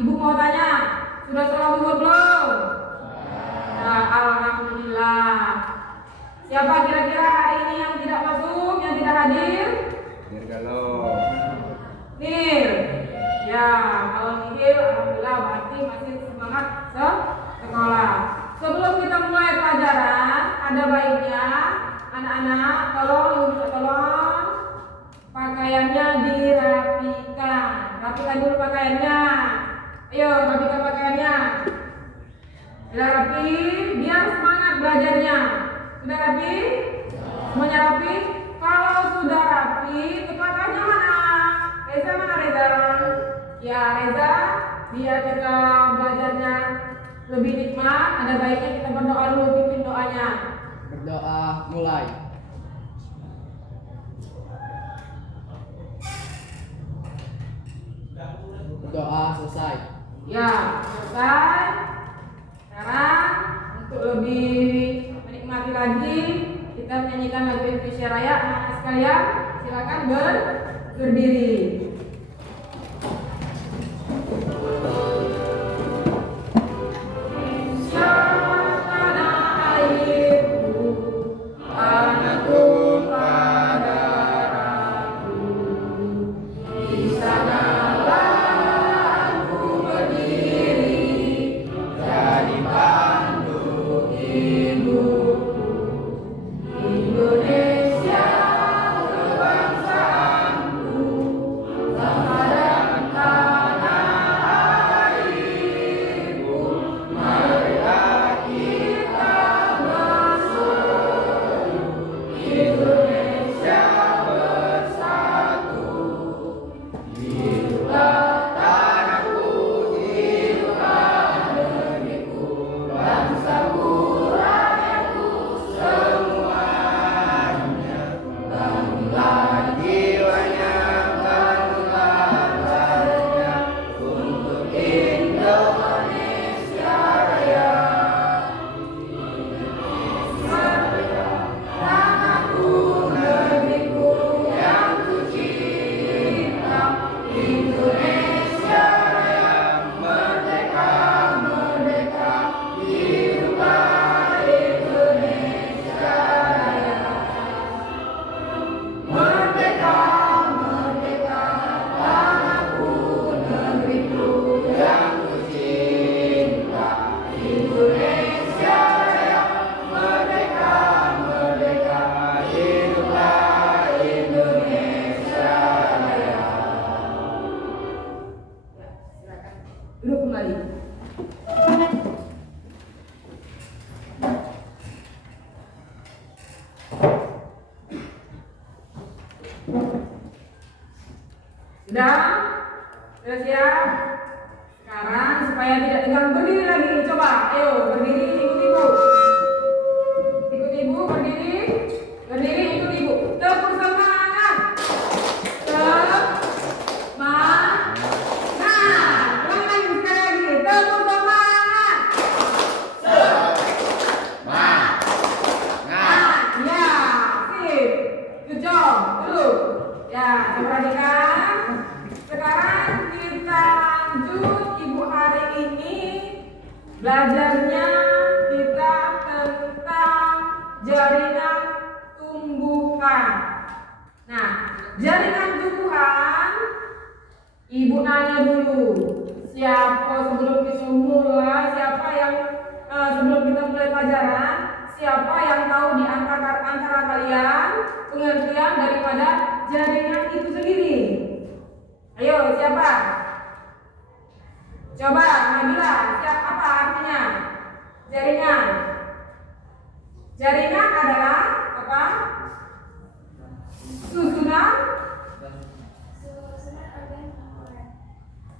Ibu mau tanya, sudah sholat zuhur belum? Nah, alhamdulillah. Siapa kira-kira hari ini yang tidak masuk, yang tidak hadir? Kalau Nir. Ya, kalau Nir, alhamdulillah berarti masih semangat sekolah. Sebelum kita mulai pelajaran, ada baiknya anak-anak tolong pakaiannya dirapikan. Rapikan dulu pakaiannya. Ayo, rapikan pakaiannya. Sudah rapi, biar semangat belajarnya. Sudah rapi? Semuanya rapi? Kalau sudah rapi, kepakaiannya mana? Reza mana Reza? Ya Reza, biar kita belajarnya lebih nikmat, ada baiknya kita berdoa dulu, pimpin doanya. Berdoa mulai. Berdoa selesai. Ya, selesai. Sekarang untuk lebih menikmati lagi, kita menyanyikan lagu Indonesia Raya. Anak-anak sekalian, silakan berdiri. Duduk kembali. Sudah? Sudah siap? Sekarang supaya tidak tegang, berdiri lagi. Coba, ayo berdiri, ikut ibu. Ikut ibu, berdiri. Berdiri, ikut ibu. Tepuk semangat. Belajarnya kita tentang jaringan tumbuhan. Nah, jaringan tumbuhan, ibu nanya dulu. Siapa sebelum kita mulai? Siapa yang sebelum kita mulai pelajaran? Siapa yang tahu di antara kalian pengertian daripada jaringan itu sendiri? Ayo, siapa? Coba, Nabila, apa artinya? Jaringan. Jaringan adalah apa? Susunan.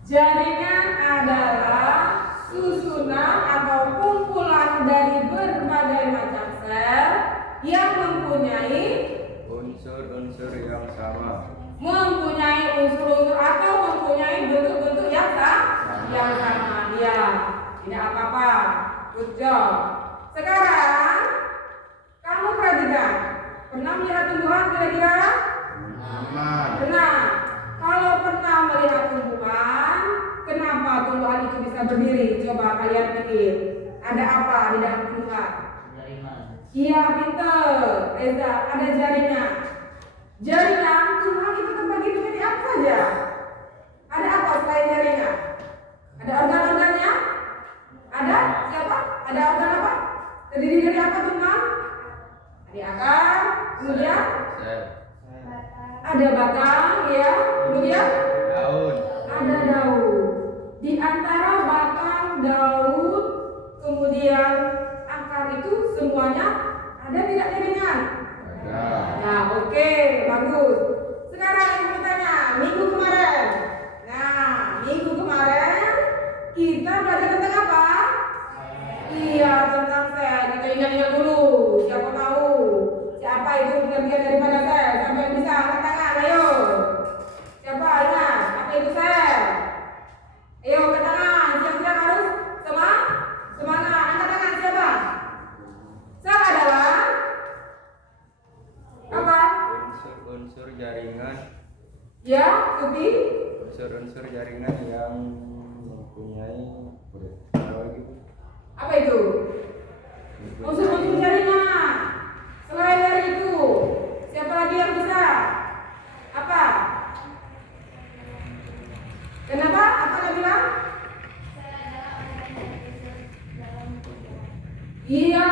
Jaringan adalah susunan atau kumpulan dari berbagai macam sel yang mempunyai unsur-unsur yang sama. Mempunyai unsur-unsur atau mempunyai bentuk-bentuk yang sama. Ya, tidak apa-apa. Good job. Sekarang kamu perhatikan, pernah melihat tumbuhan kira-kira? Pernah. Kalau pernah melihat tumbuhan, kenapa tumbuhan berdiri. Coba kalian pikir, ada apa di dalam tumbuhan? Iya, pinter. Reza, ada jaringan. Jaringan tumbuhan itu terbagi menjadi apa saja? Ada apa selain jaringan? Ada organ-organnya? Ada siapa? Ada organ apa? Terdiri dari apa tumbuhan? Ada akar, kemudian Sel. ada batang, ya. Kemudian Daun. ada daun. Di antara batang, daun, kemudian akar itu semuanya ada tidak jaringan? Ada. Nah, oke, bagus. Sekarang ibu tanya, minggu kemarin. Nah, minggu kemarin kita belajar tentang apa? Iya, tentang sel. Kita ingat-ingat dulu. Siapa tahu? Siapa itu bagian daripada sel? Siapa yang bisa angkat tangan? Ayo. Siapa ingat? Apa itu sel? Ayo, angkat tangan. Siap-siap harus semangat. Angkat tangan siapa? Sel adalah apa? Unsur-unsur jaringan. Ya, Tuti. Unsur-unsur jaringan yang mempunyai apa lagi, Bu? Apa itu? Unsur-unsur jaringan. Selain dari itu, siapa lagi yang bisa? Apa? Kenapa? Apa dia bilang? Iya,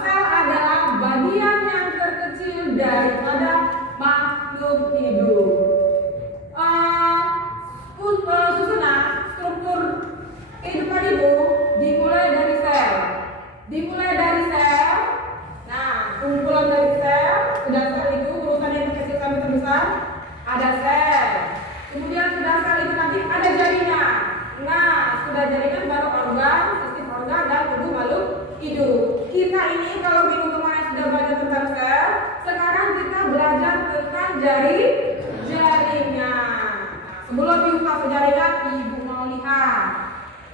sel adalah bagian yang terkecil daripada makhluk hidup. Susunan struktur kehidupan itu dimulai dari sel. Nah, kumpulan dari sel, sudah sel itu urutan yang terkecil sampai terbesar, ada sel. Kemudian sudah sel itu nanti ada jaringan. Nah, sudah jaringan baru organ, sistem organ dan tubuh makhluk hidup. Kita ini kalau minggu kemarin sudah belajar tentang sel, sekarang kita belajar tentang jaringan. Sebelum dibuka jaringan, ibu mau lihat.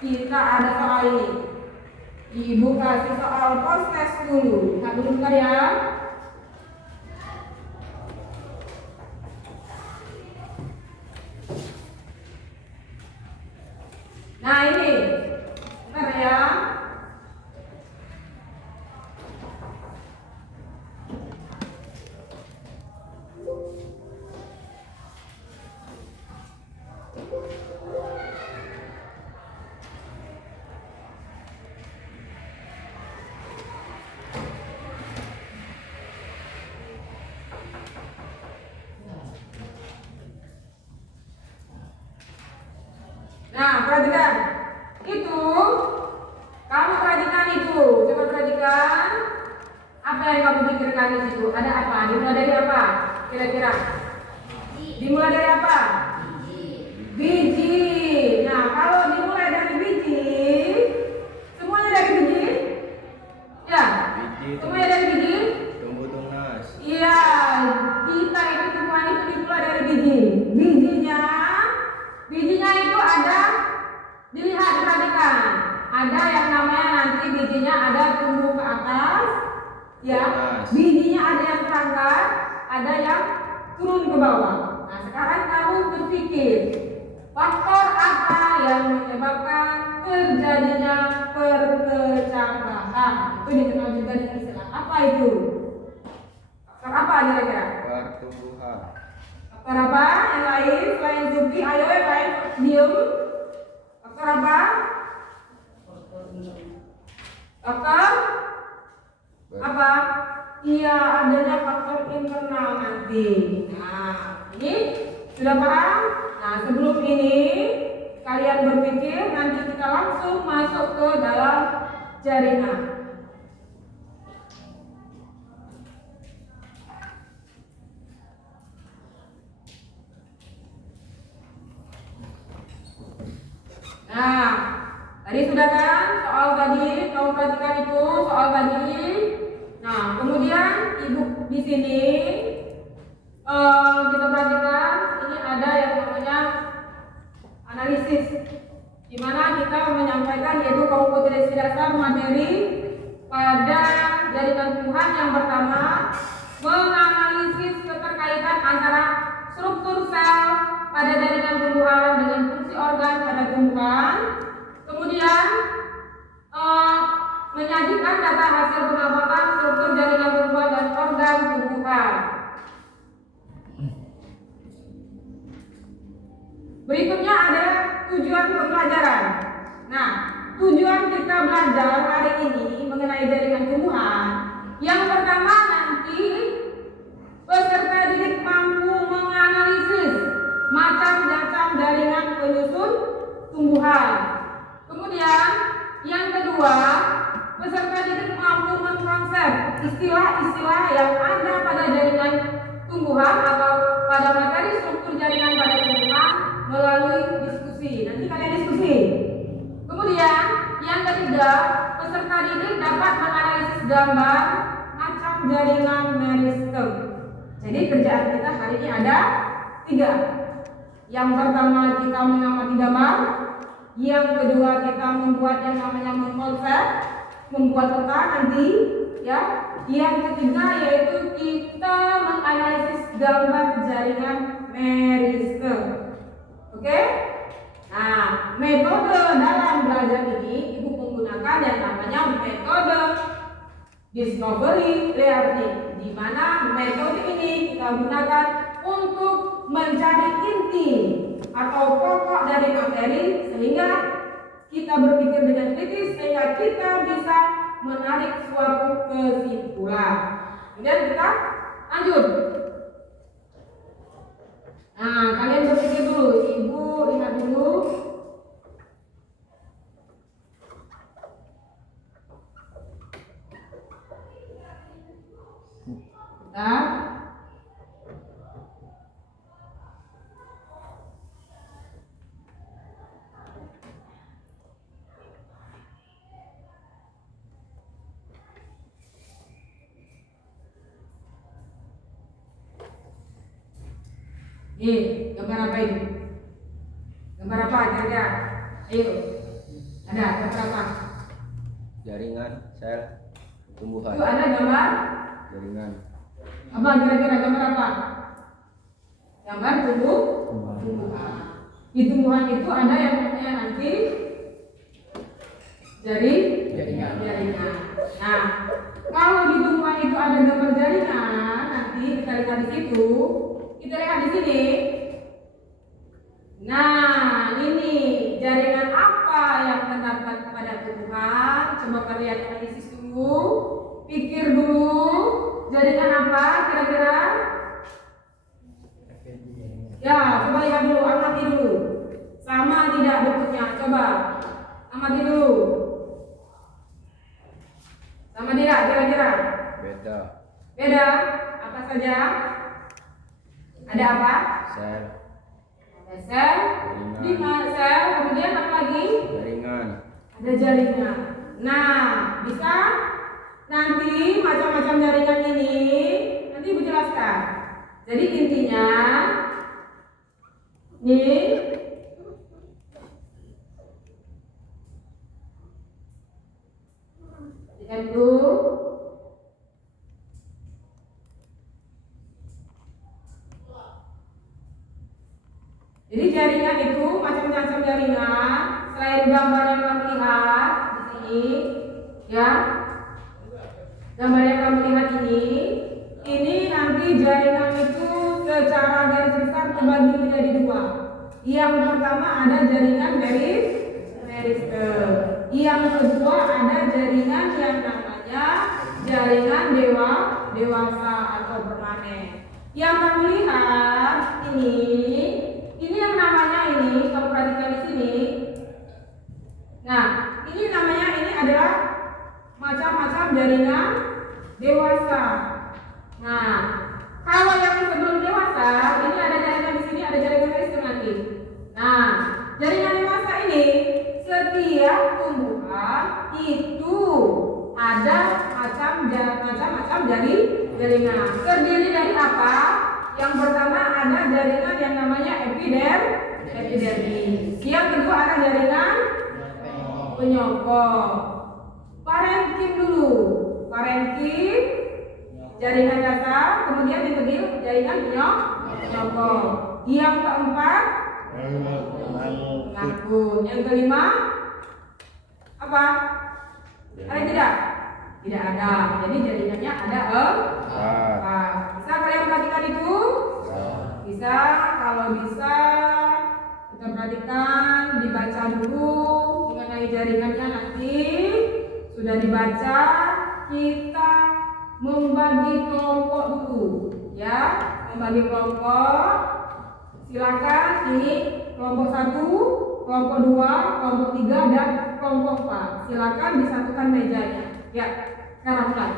Kita ada soal ini. Ibu kasih soal post-test dulu. Lihat dulu bentar ya. Nah ini, bentar ya. Nah, perhatikan. Itu kamu perhatikan itu. Coba perhatikan. Apa yang kamu pikirkan di situ? Ada apa? Dimulai dari apa? Kira-kira? Dimulai dari apa? Biji. Nah, kalau dimulai dari biji, semuanya dari biji? Ya. Biji, Semuanya dari biji? tumbuh tunas. Iya, kita itu tumbuhan itu dimulai dari biji. Bijinya itu ada, dilihat perhatikan. Ada yang namanya nanti bijinya ada tumbuh ke atas, ya. Bijinya ada yang terangkat, ada yang turun ke bawah. Nah, sekarang kamu berpikir faktor apa yang menyebabkan terjadinya perpecahan? Itu dikenal juga dengan istilah apa itu? Faktor apa kira-kira? Pertumbuhan. Faktor apa? Yang lain selain Zuki, ayo yang lain diem. Faktor apa? Faktor apa? Iya, adanya faktor internal nanti. Nah, ini sudah paham? Nah, sebelum ini kalian berpikir, nanti kita langsung masuk ke dalam jaringan. Nah, tadi sudah kan soal tadi, kamu perhatikan itu soal tadi. Nah, kemudian ibu di sini kita perhatikan ini ada yang namanya analisis, di mana kita menyampaikan yaitu kompetensi dasar materi pada jaringan tumbuhan. Yang pertama, menganalisis keterkaitan antara struktur sel pada jaringan tumbuhan dengan fungsi organ pada tumbuhan. Kemudian Berdasarkan data hasil pengamatan struktur jaringan tumbuhan dan organ tumbuhan. Berikutnya ada tujuan pembelajaran. Nah, tujuan kita belajar hari ini mengenai jaringan tumbuhan. Yang pertama nanti peserta didik mampu menganalisis macam-macam jaringan penyusun tumbuhan. Kemudian yang kedua, peserta didik mampu mengkonsep istilah-istilah yang ada pada jaringan tumbuhan atau pada materi struktur jaringan pada tumbuhan melalui diskusi. Nanti kalian diskusi. Kemudian yang ketiga, peserta didik dapat menganalisis gambar macam jaringan meristem. Jadi kerjaan kita hari ini ada 3. Yang pertama kita mengamati gambar, yang kedua kita membuat yang namanya mengkonsep, membuat peta nanti, ya. Yang ketiga yaitu kita menganalisis gambar jaringan meristem. Oke? Nah, metode dalam belajar ini Ibu menggunakan yang namanya metode discovery learning, di mana metode ini kita gunakan untuk mencari inti atau pokok dari materi sehingga kita berpikir dengan kritis sehingga kita bisa menarik suatu kesimpulan. Kemudian kita lanjut. Nah, kalian berpikir dulu, Ibu ingat dulu. Nah, gambar apa ini? Gambar apa kira-kira? Ayo, ada gambar apa? Jaringan sel tumbuhan. Itu ada gambar? Jaringan. Apa kira-kira gambar apa? Gambar tumbuhan. Di tumbuhan itu ada yang namanya nanti jaringan. Nah, kalau di tumbuhan itu ada gambar jaringan, nanti kita lihat di situ. Kita lihat di sini. Nah, ini jaringan apa yang terdapat pada tumbuhan? Coba kalian analisis dulu, pikir dulu. Jaringan apa kira-kira? Ya, coba lihat dulu, amati dulu. Sama tidak bentuknya? Coba amati dulu. Sama tidak kira-kira? Beda. Beda. Apa saja? Ada apa? Sel. Ada sel, Jaringan. sel, kemudian apa lagi? Jaringan. Ada jaringan. Nah, bisa nanti macam-macam jaringan ini nanti Ibu jelaskan. Jadi intinya ini lihat dulu. Jadi jaringan itu macam-macam jaringan. Selain gambar yang kamu lihat di sini, ya, gambar yang kamu lihat ini nanti jaringan itu secara garis besar terbagi menjadi 2. Yang pertama ada jaringan meristem. Yang kedua ada jaringan yang namanya jaringan dewasa atau permanen. Yang kamu lihat ini yang namanya ini, kamu perhatikan di sini. Nah, ini namanya ini adalah macam-macam jaringan dewasa. Nah, kalau yang sebelum dewasa, ini ada jaringan di sini, ada jaringan meristem nanti. Nah, jaringan dewasa ini setiap tumbuhan itu ada macam-macam jaringan. Terdiri dari apa? Yang pertama ada jaringan yang namanya epidermis. Yang kedua ada jaringan penyokong. Parenkim dulu. Parenkim jaringan dasar, kemudian yang kedua jaringan penyokong. Yang keempat ngangkung. Yang kelima apa? Ada tidak? Tidak ada. Jadi jaringannya ada empat. Bisa kalian perhatikan itu? Bisa. Kalau bisa kita perhatikan, dibaca dulu mengenai jaringannya. Nanti sudah dibaca, kita membagi kelompok dulu, ya. Membagi kelompok. Silakan, ini kelompok 1, kelompok 2, kelompok 3, dan kelompok 4. Silakan disatukan mejanya. Ya, sekarang mulai.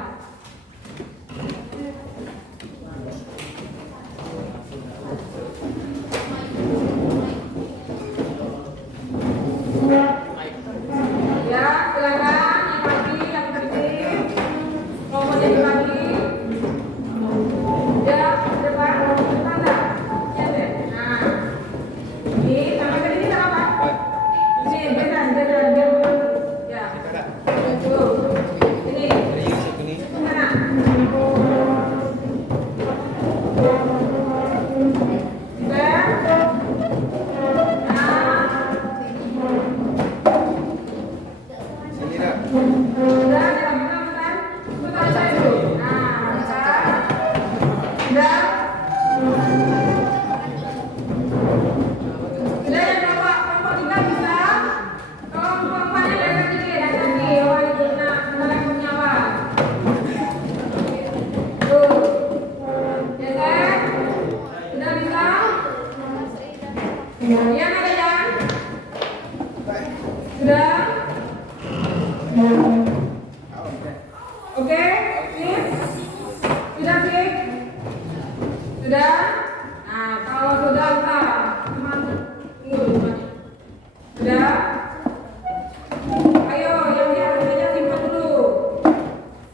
Ya, silakan yang penting kelompoknya dibagi. Ya, depan enggak? Ya deh. Nah, ini sampai ke sini apa? Ini benar. Ya. Tuh. Ini. Mana? Oke, sip? Sudah sip? Sudah? Nah, kalau sudah entar sudah? Ayo, yang di atasnya simpan dulu.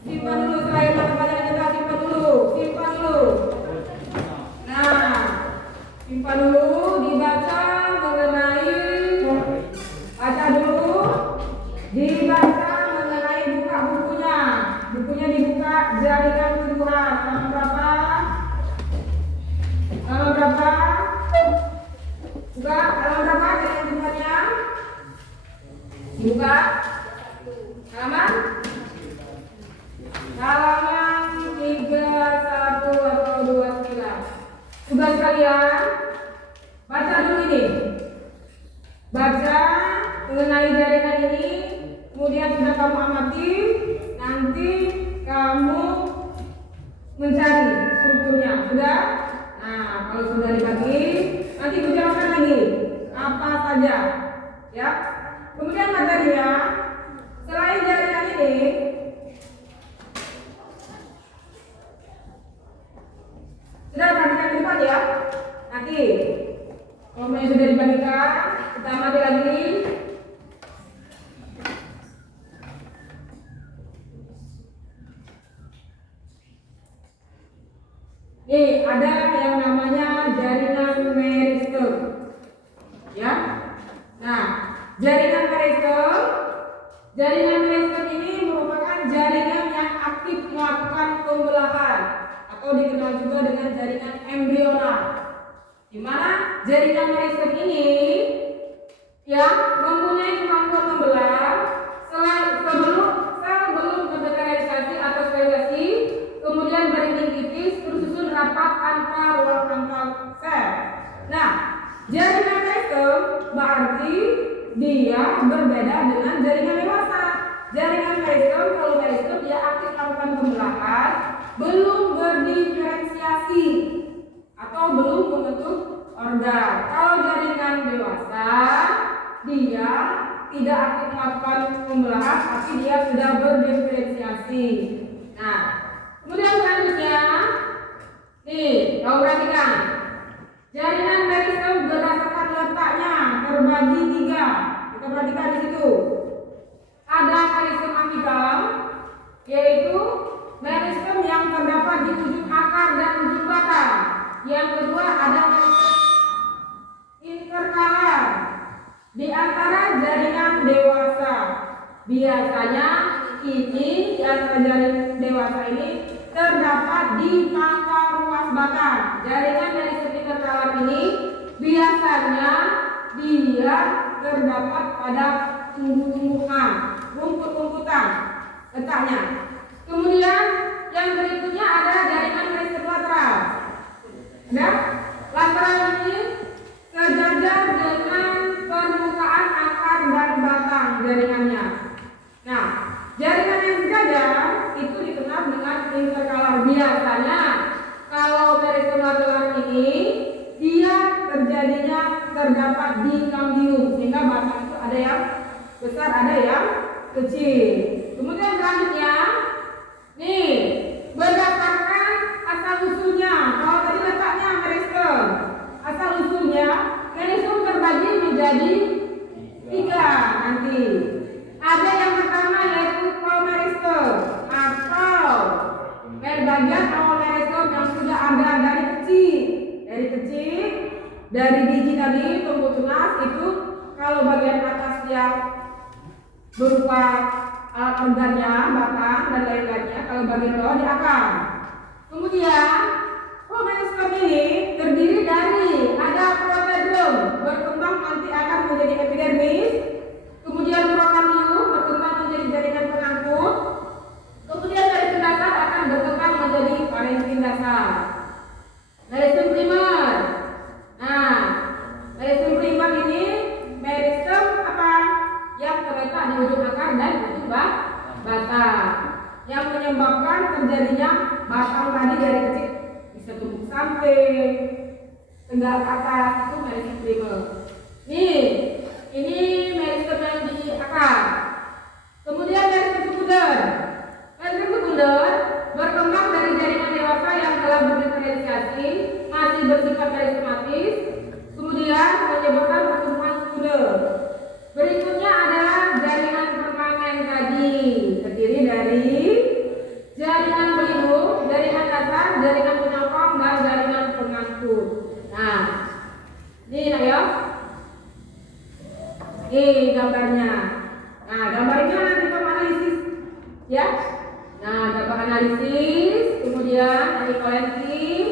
Simpan dulu, selain baca-baca kita simpan dulu. Nah, simpan dulu, dibaca mengenai, baca dulu, dibaca mengenai buka bukunya. Bukunya dibuka, jaringan tumbuhan. Halaman berapa? Buka, halaman berapa jaringan tumbuhannya? Dibuka. Halaman 31 atau 29. Tugas kalian baca dulu ini. Baca mengenai jaringan ini, kemudian sudah kamu amati, nanti kamu mencari strukturnya. Sudah? Nah, kalau sudah dibagi, nanti dijelaskan lagi apa saja, ya. Kemudian materinya, selain jaringan ini, sudah perhatikan di depan ya. Nanti kelompoknya sudah dibagikan, kita amati lagi. Nih, ada yang namanya jaringan meristem. Ya. Nah, jaringan meristem ini merupakan jaringan yang aktif melakukan pembelahan atau dikenal juga dengan jaringan embrional. Di mana jaringan meristem ini yang mempunyai kemampuan membelah sebelum sel belum mendeklarasi atau sterilisasi, kemudian berdinding tipis tersusun rapat tanpa ruang frontal sel. Nah, jaringan meristem berarti dia berbeda dengan jaringan dewasa. Jaringan meristem, kalau meristem dia aktif melakukan pembelahan, belum berdiferensiasi atau belum membentuk organ. Kalau jaringan dewasa, dia tidak aktif melakukan pembelahan, tapi dia sudah berdiferensiasi. Nah, kemudian selanjutnya, nih, kamu perhatikan, jaringan meristem berdasarkan letaknya terbagi 3. Kita perhatikan di situ. Ada meristem apikal, yaitu meristem yang terdapat di ujung akar dan ujung batang. Yang kedua ada meristem interkalar di antara jaringan dewasa. Biasanya ini di antara jaringan dewasa ini terdapat di pangkal ruas batang. Jaringan meristem interkalar ini biasanya dia terdapat pada tumbuh-tumbuhan, rumput-rumputan letaknya. Kemudian yang berikutnya ada jaringan garis lateral. Ada lateral ini sejajar dengan permukaan akar dan batang jaringannya. Nah, jaringan yang sejajar itu dikenal dengan interkalar. Biasanya kalau meristem lateral ini dia terjadinya terdapat di kambium, sehingga batang itu ada yang besar, ada yang kecil. Kemudian selanjutnya, nih berdasarkan asal usulnya. Kalau tadi letaknya meristem, asal usulnya meristem terbagi menjadi 3 nanti. Ada yang pertama yaitu promeristem atau bagian awal meristem yang sudah ada dari kecil, dari biji tadi tumbuh tunas itu. Kalau bagian atas yang berupa alat organnya, batang dan lain-lainnya. Kalau bagian bawah di akar. Kemudian promeristem ini terdiri dari ada protodium berkembang nanti akan menjadi epidermis. Kemudian prokambium berkembang menjadi jaringan pengangkut. Kemudian meristem dasar akan berkembang menjadi parenkim dasar. Meristem primer. Nah, meristem primer ini meristem apa? Yang terletak di ujung akar dan ujung batang, yang menyebabkan terjadinya batang tadi dari kecil bisa tumbuh sampai tegak ke atas. Itu meristem primer. Nih, ini meristem yang di akar. Kemudian meristem sekunder. Meristem sekunder berkembang dari jaringan dewasa yang telah berdiferensiasi, masih bersifat meristematis, kemudian menyebabkan pertumbuhan sekunder. Berikutnya adalah jaringan permanen tadi, terdiri dari jaringan pelindung, jaringan dasar, jaringan penyokong, dan jaringan pengangkut. Nah, ini ya. Ini gambarnya. Nah, gambar ini nanti kamu analisis, ya. Nah, gambar analisis, kemudian ini kolentim,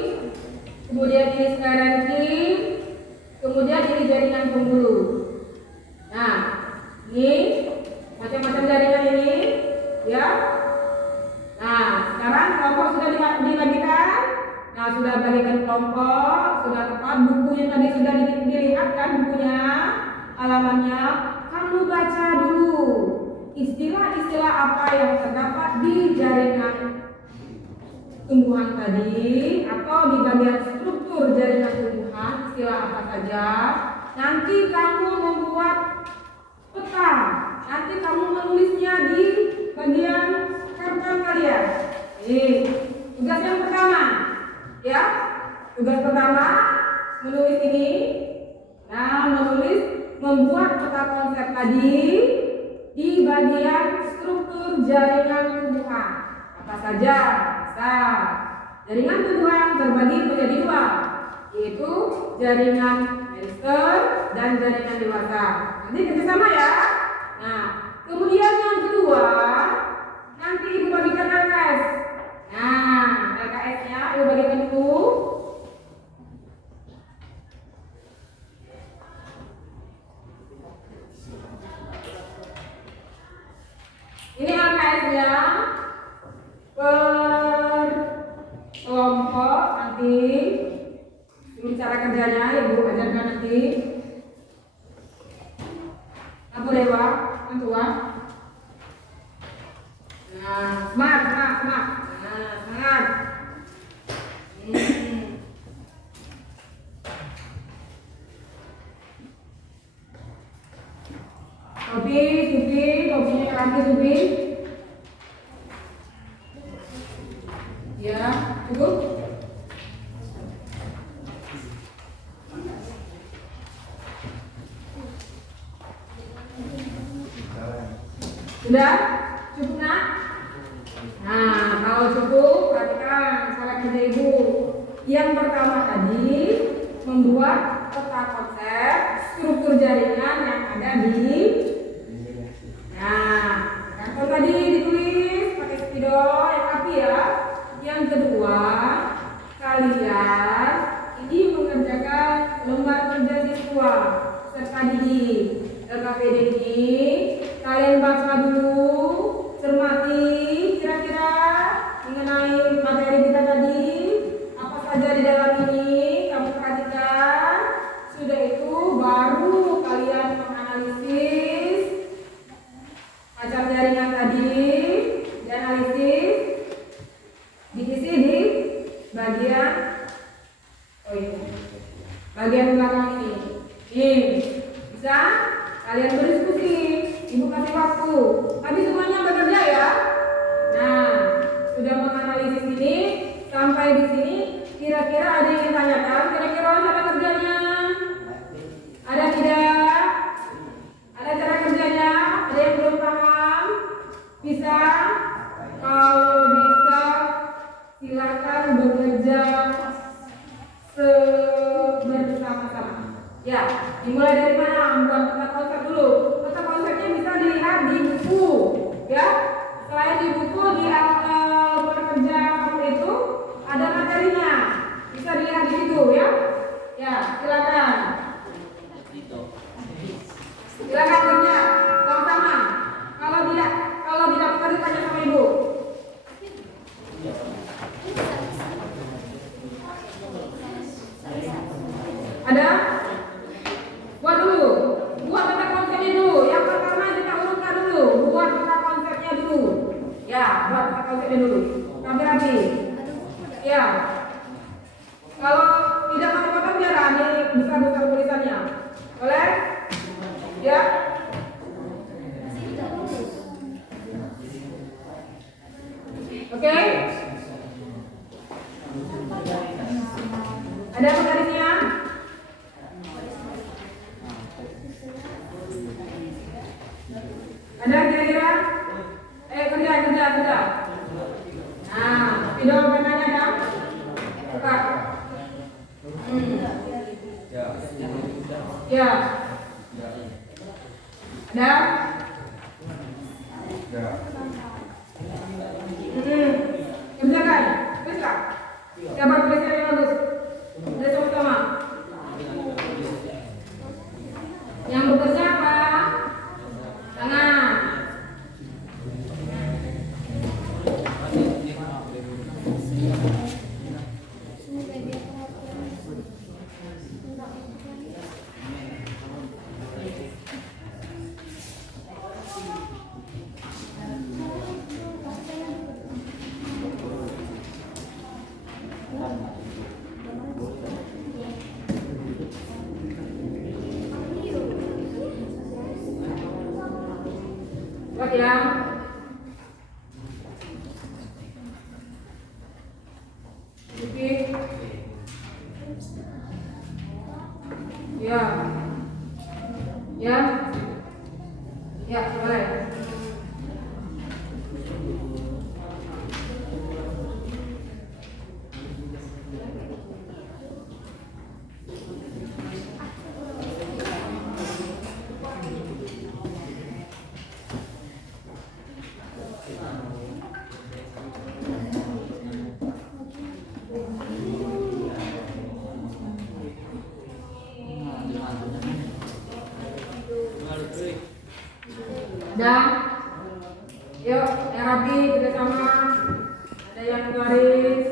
kemudian ini sklerentim, kemudian ini jaringan pembuluh. Nah, ini macam-macam jaringan ini, ya. Nah, sekarang kelompok sudah dibagikan. Nah, sudah bagikan kelompok, sudah tepat buku yang tadi sudah dilihat kan bukunya, halamannya. Kamu baca dulu istilah-istilah apa yang terdapat di jaringan tumbuhan tadi atau di bagian struktur jaringan tumbuhan, istilah apa saja. Nanti kamu membuat peta, nanti kamu menulisnya di bagian karton kalian. Ini tugas yang pertama, ya. Tugas pertama menulis ini. Nah, membuat peta konsep tadi di bagian struktur jaringan tumbuhan. Apa saja? Bisa. Jaringan tumbuhan terbagi menjadi 2, yaitu jaringan meristem dan jaringan dewasa. Nanti kerjasama ya. Nah, kemudian yang kedua, nanti ibu bagikan LKS. Nah, LKS-nya ibu bagikan dulu. Ini LKS-nya per kelompok nanti. Ini cara kerjanya ibu ajarkan nanti. Apa dewa, tua. Nah, semangat. Nah, semangat. Topinya lagi Supi. Ya, cukup. Sudah? Cukup nak? Nah, kalau cukup, perhatikan salah kerja ibu. Yang pertama tadi membuat peta konsep struktur jaringan yang ada di. Nah, kalau tadi ditulis pakai spidol yang rapi ya. Yang kedua, kalian ini mengerjakan lembar kerja siswa serta didik LKPD ini. Kalian baca dulu, cermati kira-kira bagian belakang ini. Nih, bisa kalian berdiskusi, ibu kasih waktu. Tapi semuanya bekerja ya. Nah, sudah menganalisis ini sampai di sini. Kira-kira ada yang ditanyakan? Kira-kira cara kerjanya? Ada tidak? Ada cara kerjanya? Ada yang belum paham? Bisa? Kalau bisa, silakan bekerja bersama-sama. Ya, dimulai dari mana? Membuat peta konsep dulu. Peta konsepnya bisa dilihat di buku, ya. Selain di buku, di pekerja itu ada materinya. Bisa dilihat di situ, ya. Ya, silakan. Silakan kerja sama-sama. Kalau tidak bekerja tanya sama ibu. Ada? Buat dulu. Buat peta konsepnya dulu. Yang pertama kita urutkan dulu. Buat peta konsepnya dulu. Ya, buat peta konsepnya dulu. Rapi-rapi. Ya. Kalau tidak mau potong biar ini besar-besar tulisannya. Boleh? Ya. Oke? Ada penggarisnya? Ada kira-kira? Kerja. Nah, video penanya ada? Buka. Ya. Ada? Kerjakan. Bisa? Siapa tulisnya yang bagus? Dari sama-sama. Yang bekerja apa? Tangan. Buat ya. Oke. Ya. Ya. Ya, boleh. Dan yuk yang rapi kerjasama. Ada yang garis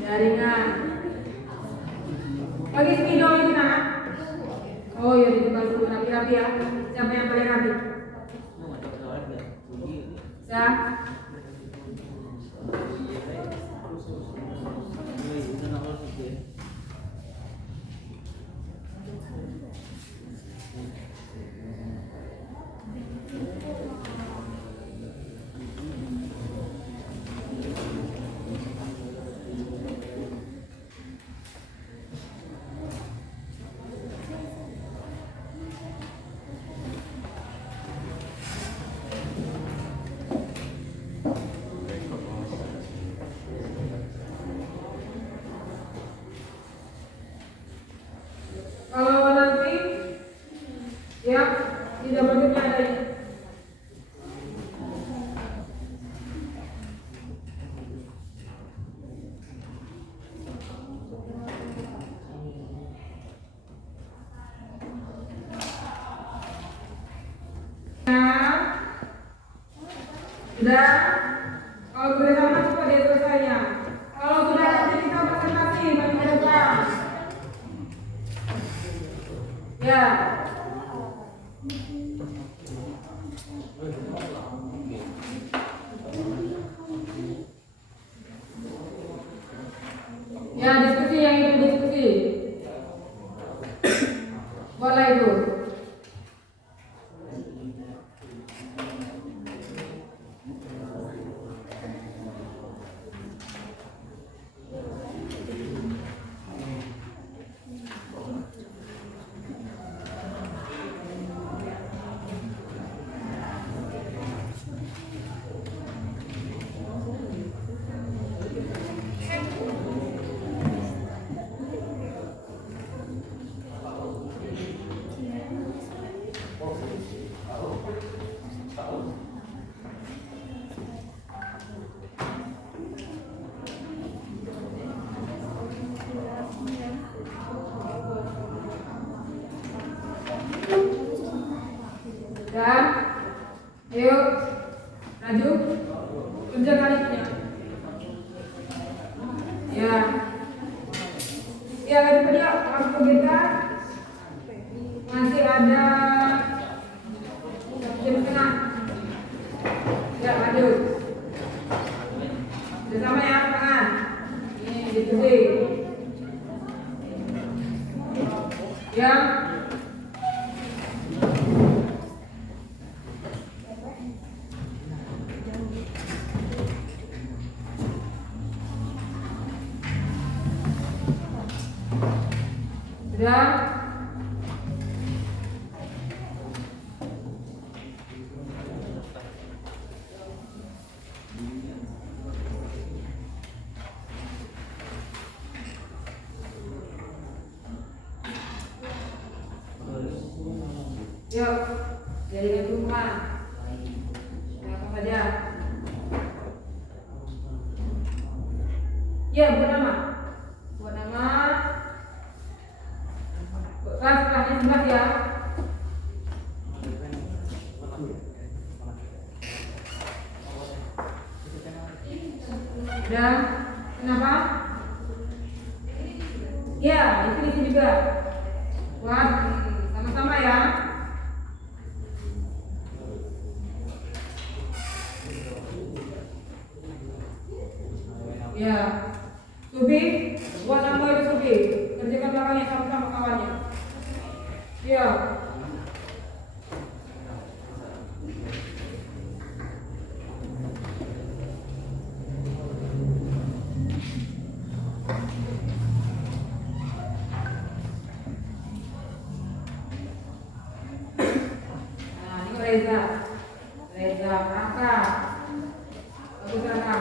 jaringan bagi spidol ini nak. Oh iya dibuka dulu rapi-rapi ya. Siapa yang paling rapi? Siap. Kalau nanti ya tidak berikutnya ada ini. Sudah, kalau bersama cepat dia selesainya. Kalau sudah nanti kita presentasi bagi ke depan. Ya. Ya, diskusi yang itu diskusi. Boleh itu. Dan ayo maju kerjakan itunya. Ya, ya itu dia waktu kita masih ada 1 jam setengah. Ya lanjut. Bersama ya tangan. Ini diskusi. Ya. Sudah. Yuk, jadikan tumpuan. Apa saja? Ya, buat nama. Buat nama. Kelasnya 11 ya. Udah, kenapa? Ya, itu di sini juga. Buat sama-sama ya. Ya, Subi, buat nama itu Subi. Kerjakan belakangnya sama-sama kawannya. Ya. Nah, ini Reza. Reza Raka. Bagus Raka.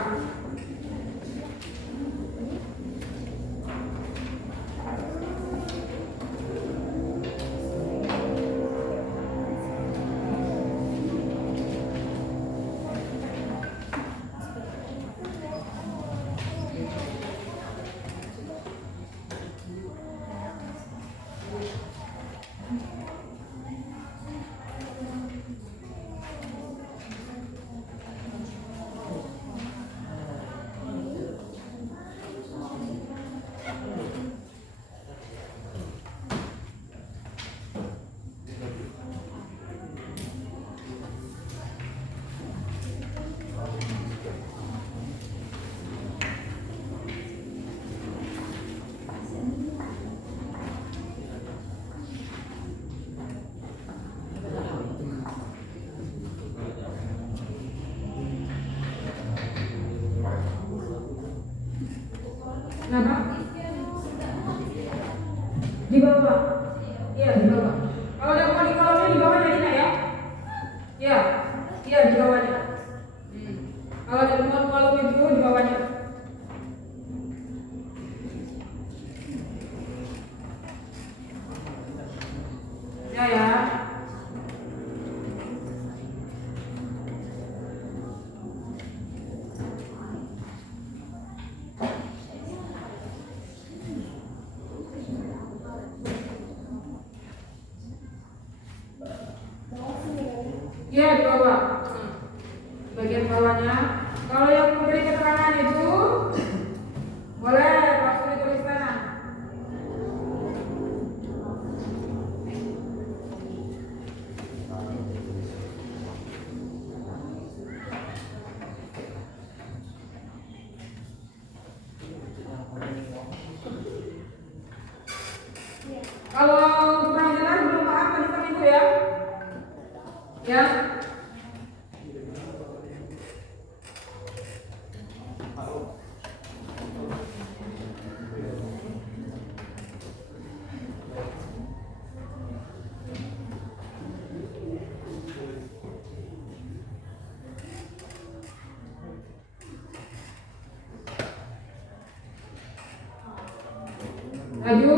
Kenapa? Di bawah. Iya, di bawah. Kalau ada mau di kolomnya di bawahnya Dina ya. Iya. Iya, di bawahnya. Kalau ada mau kolom itu di bawahnya. Ya ya. Iya di bawah. Bagian bawahnya. Kalau yang memberi keterangan itu boleh langsung ditulis sana. Kalau kurang jelas belum paham tadi sama ibu ya. Ya. Maju,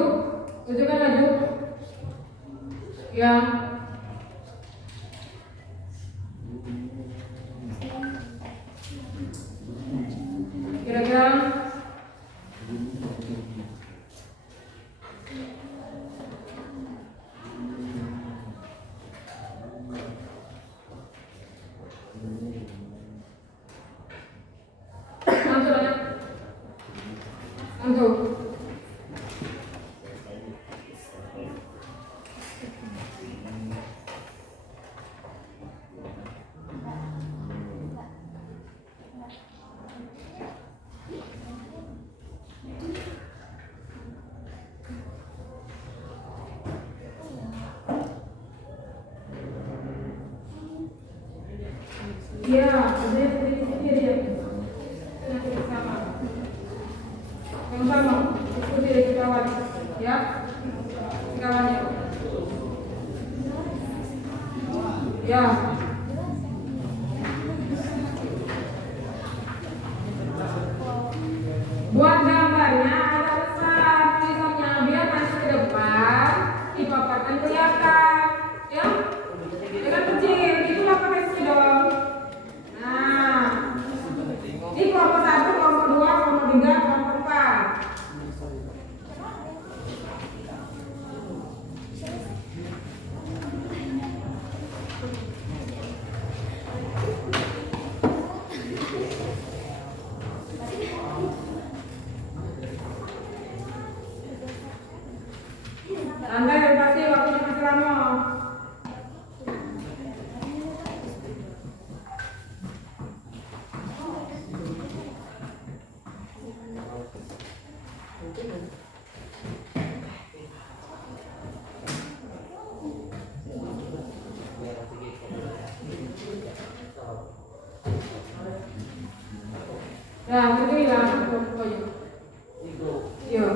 tunjukkan maju. Ya. Kira-kira mantul anak. Mantul. Iya, ada sendiri ya. Nanti bersama. Yang sama, ikuti dari kawan, ya. Kawannya. Ya. Buat gambarnya agak besar tulisannya biar nanti ke depan dipaparkan kelihatan, ya. Jangan kecil, itulah pakai spidol. Nah, ini kelompok 1, kelompok 2, kelompok 3, kelompok 4. Santai dan pasti waktunya masih lama. Ya, berdiri lah. Iya.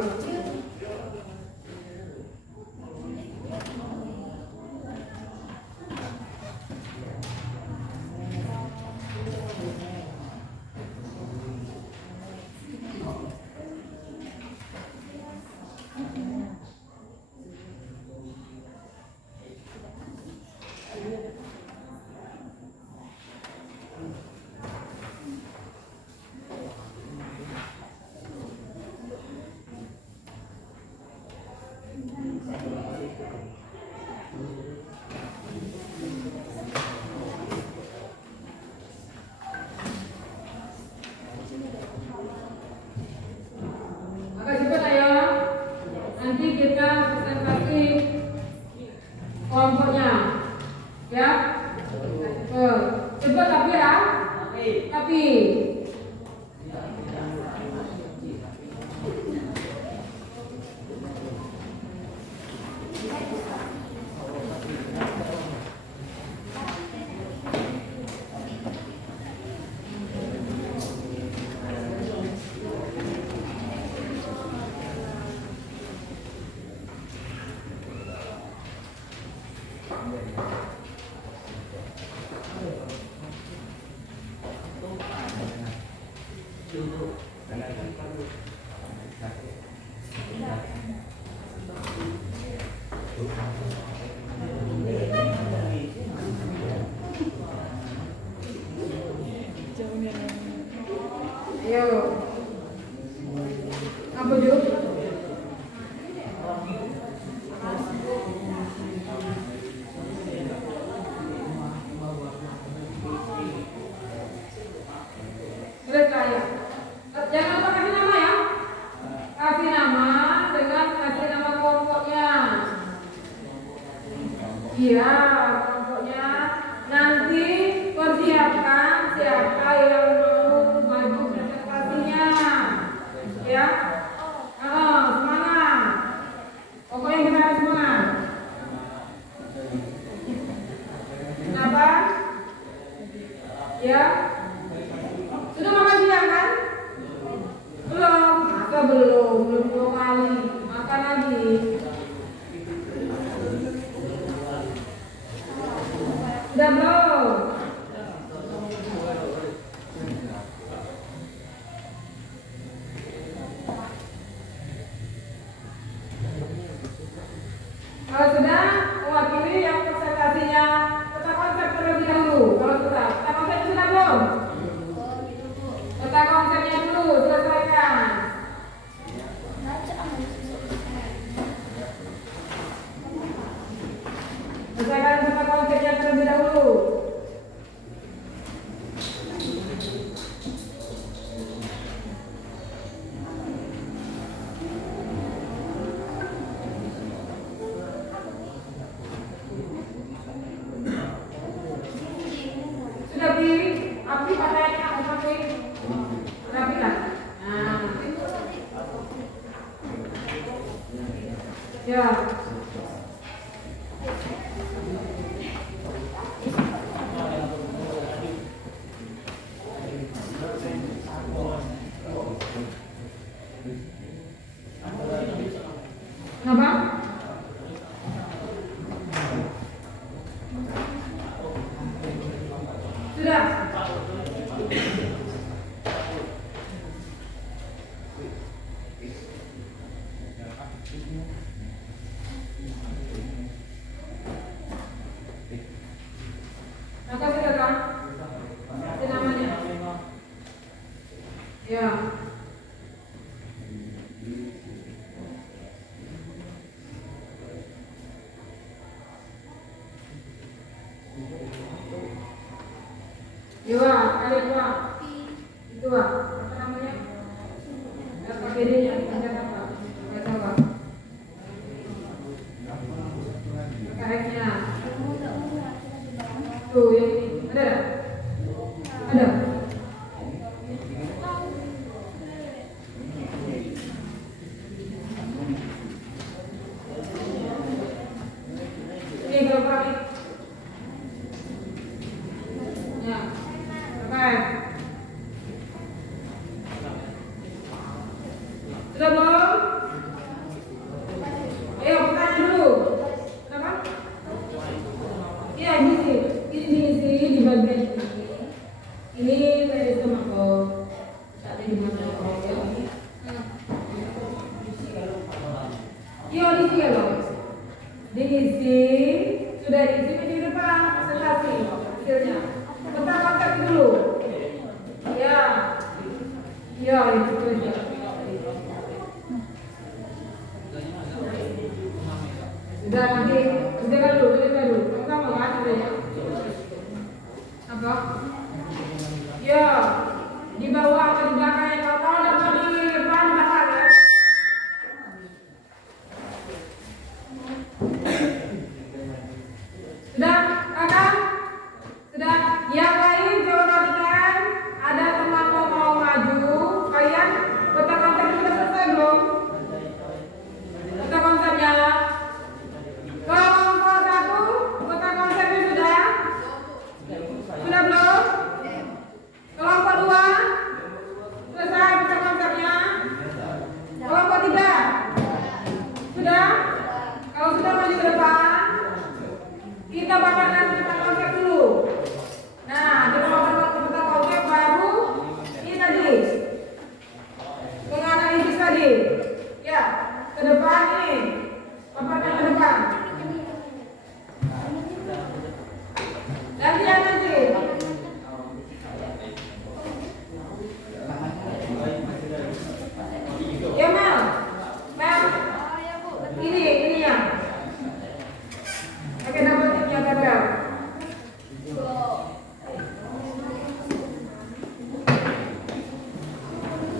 Makasih Pak ya. Nanti kita presentasi kelompoknya, ya. Coba tapi ya. Tapi. Ayo. Apa Ju? Mereka ya. Jangan lupa kasih nama ya. Kasih nama dengan kasih nama kelompoknya. Iya, kelompoknya. Nanti persiapkan siapa yang mau maju presentasinya. Ya. Kalau sudah, mewakili yang presentasinya peta konsep terlebih dahulu. Kalau sudah, peta konsep sudah belum? Peta konsepnya dulu, selesaikan. Selesaikan peta konsepnya terlebih dahulu. Sudah Bi, api pakaiannya apa Bi? Rapi kan? Nah. Ya. Kenapa? Sudah. Maka sudah kan? Itu namanya. Ya. Dua, kali dua. Itu apa namanya? Apa bedanya? Apa? Baca apa? Karetnya. Tuh, yang ini. Ada? Ada? Ini berapa nih? Ya. Oke. Sudah belum? Ayo bertanya dulu. Kenapa? Ya ini sih di bagian ini. Ini tadi sama kok. Tadi di mana kok ya? Iya diisi ya loh. Diisi sudah diisi di depan presentasi hasilnya. Tentang konsep dulu. Ya. Ya itu aja. Sudah nanti kerjakan dulu. Kamu mau kan ya? Apa? Ya. Di bawah atau di belakang kalau dapat di depan belakang ya. Sudah, kakak? Sudah. Yang lain coba perhatikan. Ada teman mau maju. Kalian peta konsep sudah selesai belum? Peta konsepnya. Kelompok satu, peta konsepnya sudah? Sudah belum? Kelompok dua, selesai peta konsepnya? Kelompok tiga, sudah? Kalau sudah maju ke depan, kita paparkan peta konsep dulu. Nah, kita paparkan peta konsep baru ini tadi, menganalisis tadi. Ya, ke depan nih, paparkan ke depan. Gantian nanti. Ya Mel, ini ya. Pakai double tipnya Gabriel.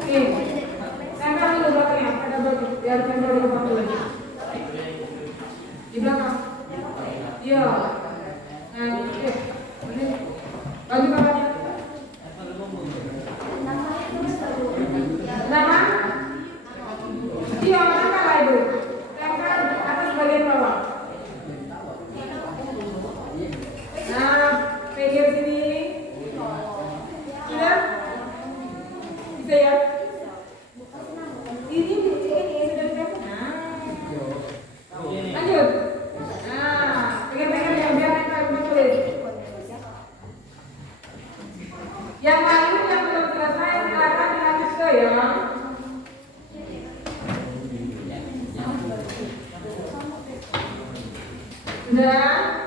Nih, tempel dulu belakangnya, pakai double tip, biar tempel di depan dulu. Di belakang. Iya. Bagi bapaknya. Nama? Iya, mana lah ibu? Tempel atas bagian bawah. Nah, pegang sini. Sudah? Bisa ya? Ini sudah berapa? Nah. Sudah?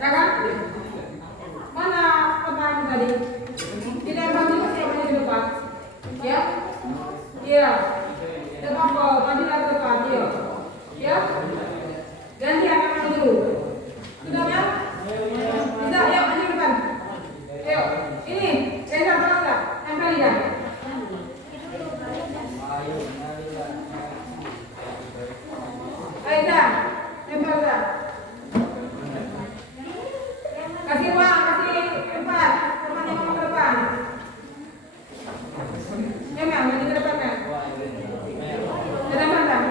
Ya kan? Mana petani tadi? Dilempar juga siapa yang di depan? Ya? Iya. Depan kok, tadi lagi depan, iya. Ya? Ganti anak dulu. Sudah ya? Bisa, ayo maju ke depan. Ayo, ini, Reza tolong nggak? Tempel lidah. Reza, tempel nggak? Kasih uang, kasih tempat, temannya mau ke depan. Memang, maju ke depan kan? Ke depan kan?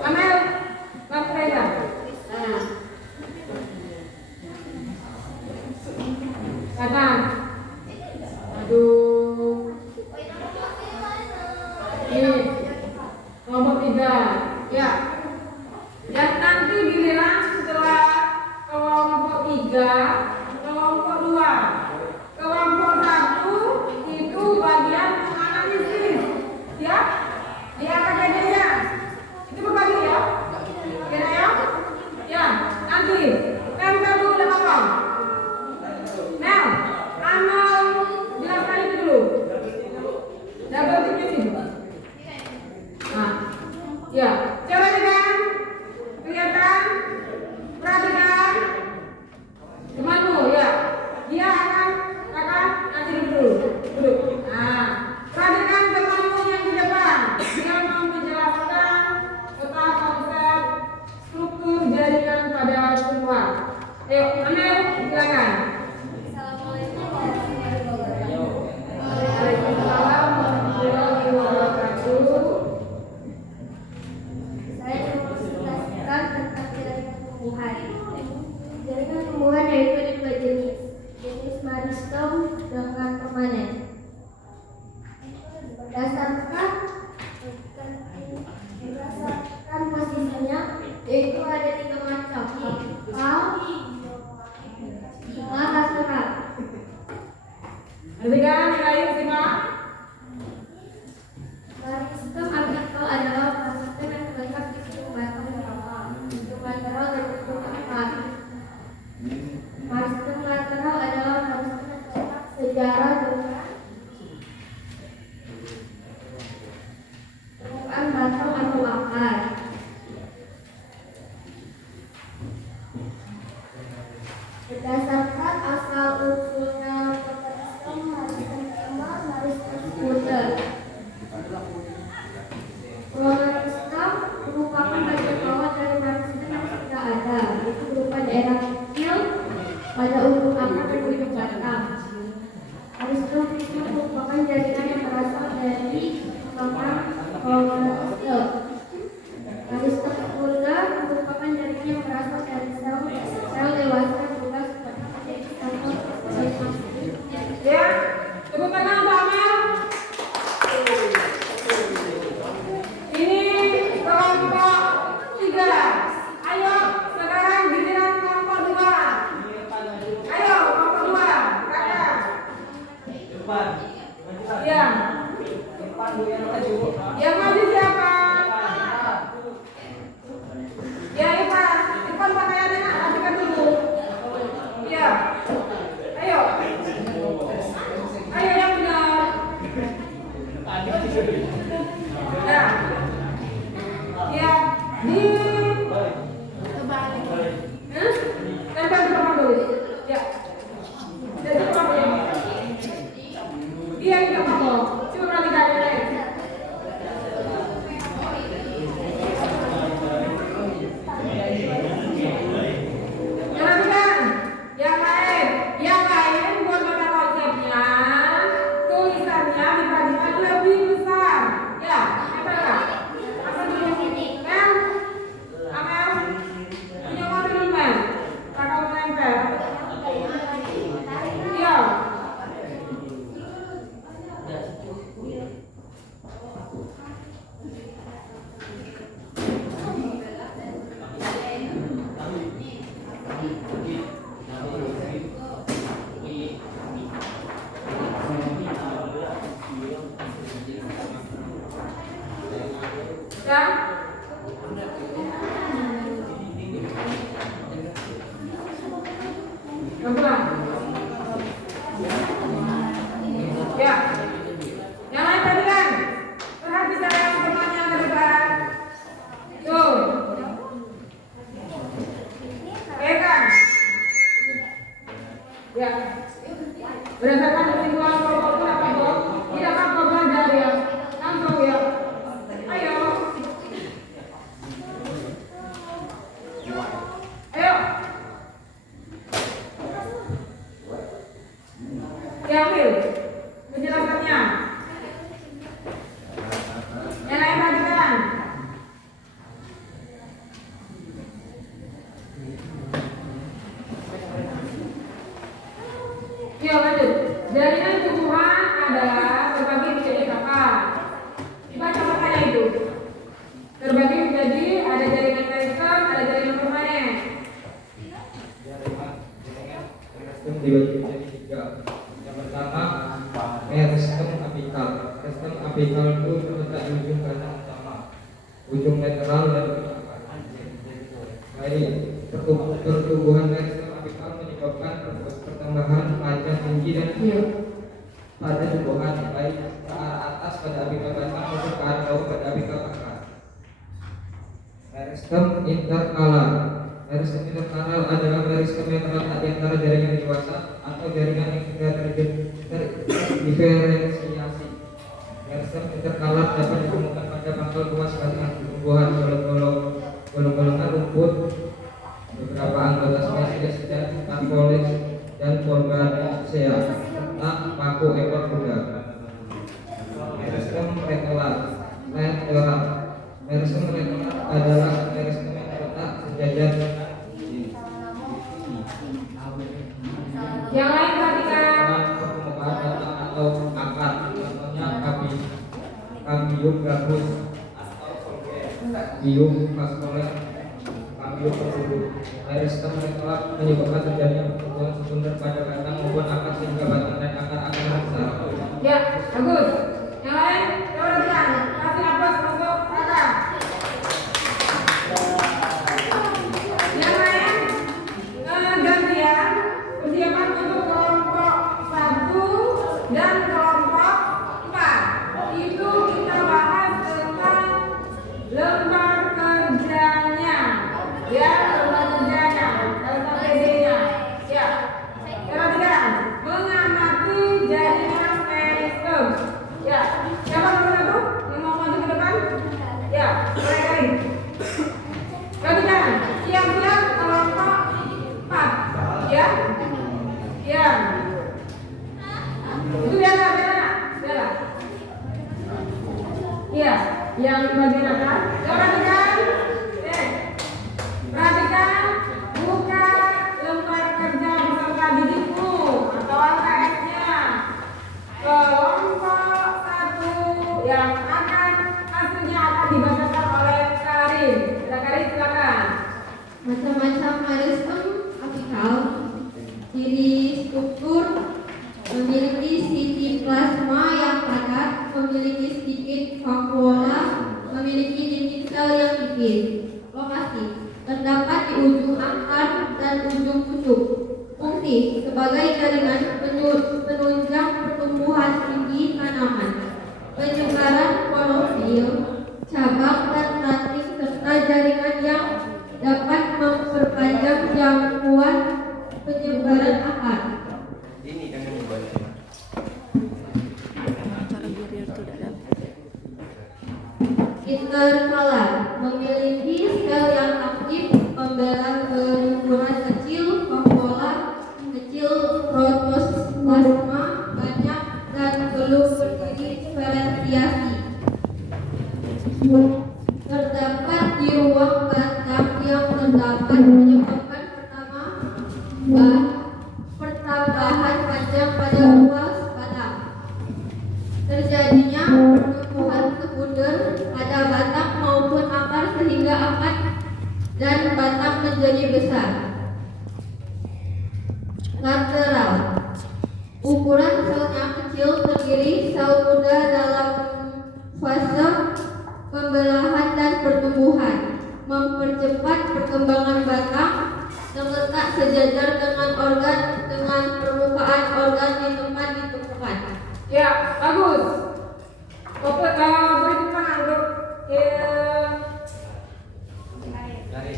Amel, bantu Reza. Nah. Kanan. Aduh. Ini kelompok 3. Ya. Dan nanti giliran setelah kelompok 3, kelompok 2. Kelompok 1 itu bagian menganalisis. Ya. Di akademinya. Itu berbagi ya. Kira ya? Ya, nanti tempel dulu dan apa? Nah, amal jelaskan itu dulu. Double tick di sini. Nah, ya, coba kan? Kelihatan? Perhatikan. Temanmu ya, dia akan nanti dulu. Nah, perhatikan temanmu yang di depan. Dia mau menjelaskan tentang konsep struktur jaringan pada semua. Ayo, Amel, silakan. Waalaikumsalam warahmatullahi wabarakatuh. Saya menjelaskan tentang jaringan tumbuhan. Jaringan tumbuhan yaitu ada 2 jenis. Jenis meristem dengan permanen. Berdasarkan posisinya, yaitu ada 3 macam. Bunga lateral. Perhatikan yang lain simak. Meristem vertikal adalah meristem yang terletak di ujung batang berawal. Ujung lateral berbentuk empat. Meristem lateral adalah meristem yang terletak sejajar dengan permukaan batang atau akar. Berdasarkan asal usulnya meristem pertama meristem sekunder. Meristem merupakan bagian bawah dari meristem yang sudah ada, yaitu berupa daerah kecil pada ujung akar dan ujung batang. Meristem itu merupakan jaringan yang berasal dari perkembangan meristem. Meristem sekunder merupakan jaringan yang berasal dari sel dewasa yang berubah seperti menjadi sel Ya, tepuk tangan untuk Amel. Ini kelompok 3. Ayo, sekarang giliran kelompok 2. Ayo, kelompok 2. Kakak. Ya. Yang maju siapa? Ya, Ipan. Ipan pakaiannya nak, rapikan dulu. Ya. Ayo. Ayo yang benar. Ya. Ya. Di tempel di depan dulu. Ya. Di depan dulu. Dia yang depan dulu. Coba perhatikan yang lain. Perhatikan yang lain. Yang lain buat pada konsepnya, tulisannya dibagikan lebih besar. Ya, apa ya? Apa dulu? Mel? Amel? Punya mobil Mel? Kakak mau nempel? Iya. Ya. apikal itu terletak di ujung kanan utama, ujung lateral dan baik. Pertumbuhan meristem apikal menyebabkan pertambahan panjang tinggi dan pada tumbuhan, baik ke arah atas pada apikal batang maupun ke arah bawah pada apikal akar. Meristem interkalar. Meristem interkalar adalah meristem yang terletak di antara jaringan dewasa atau jaringan yang sudah terdiferensiasi. Meristem interkalar dapat ditemukan pada pangkal luas batang tumbuhan, golong-golongan rumput, beberapa anggota spesies dan Arboles dan Forganacea serta paku ekor kuda. Meristem lateral. Meristem lateral adalah meristem yang terletak sejajar. Yang lain perhatikan. Permukaan batang atau akar, contohnya Cambium gabus atau Cambium vascular, Cambium persubus. Meristem lateral menyebabkan terjadinya pertumbuhan sekunder pada batang maupun akar sehingga batang dan akar akan besar. Ya, bagus. Yang lain, coba perhatikan. Kasih nafas masuk kata. Yang lain, gantian. Persiapan untuk kelompok 1 dan kelompok 4. Itu kita bahas tentang lembar kerjanya. Ya, lembar kerjanya. LKPD-nya. Ya. Perhatikan, mengamati jaringan meristem. Ya, siapa nomor 1 yang mau maju ke depan? Ya, mulai dari. Perhatikan, siap-siap kelompok 4. Ya. Ya. Itu biasa. Iya, yang bagian atas. Perhatikan. Perhatikan, buka lembar kerja beserta didikmu atau LKS-nya. Kelompok 1 yang hasilnya akan dibacakan oleh Karin. Karin, silakan. Macam-macam meristem apikal. Ciri struktur: memiliki sitoplasma yang padat, memiliki sedikit vakuola, memiliki dinding sel yang tipis. Lokasi: terdapat di ujung akar dan ujung pucuk. Fungsi: sebagai jaringan penunjang pertumbuhan tinggi tanaman, penyebaran klorofil, cabang dan ranting serta jaringan yang dapat memperpanjang jangkauan penyebaran akar. Ini dengan dibaca. Interkalar: memiliki sel yang aktif, membela penumbuhan kecil, vakuola kecil, protoplasma banyak dan belum berdiri diferensiasi. Terdapat di ruang batang yang terdapat menyebabkan pertambahan panjang pada ruas batang. Terjadinya pertumbuhan sekunder pada batang maupun akar sehingga akar dan batang menjadi besar. Lateral: ukuran selnya kecil, terdiri sel muda dalam fase pembelahan dan pertumbuhan, mempercepat perkembangan batang, terletak sejajar dengan organ dengan permukaan organ di tempat ditemukan. Ya, bagus. Beri tepuk tangan untuk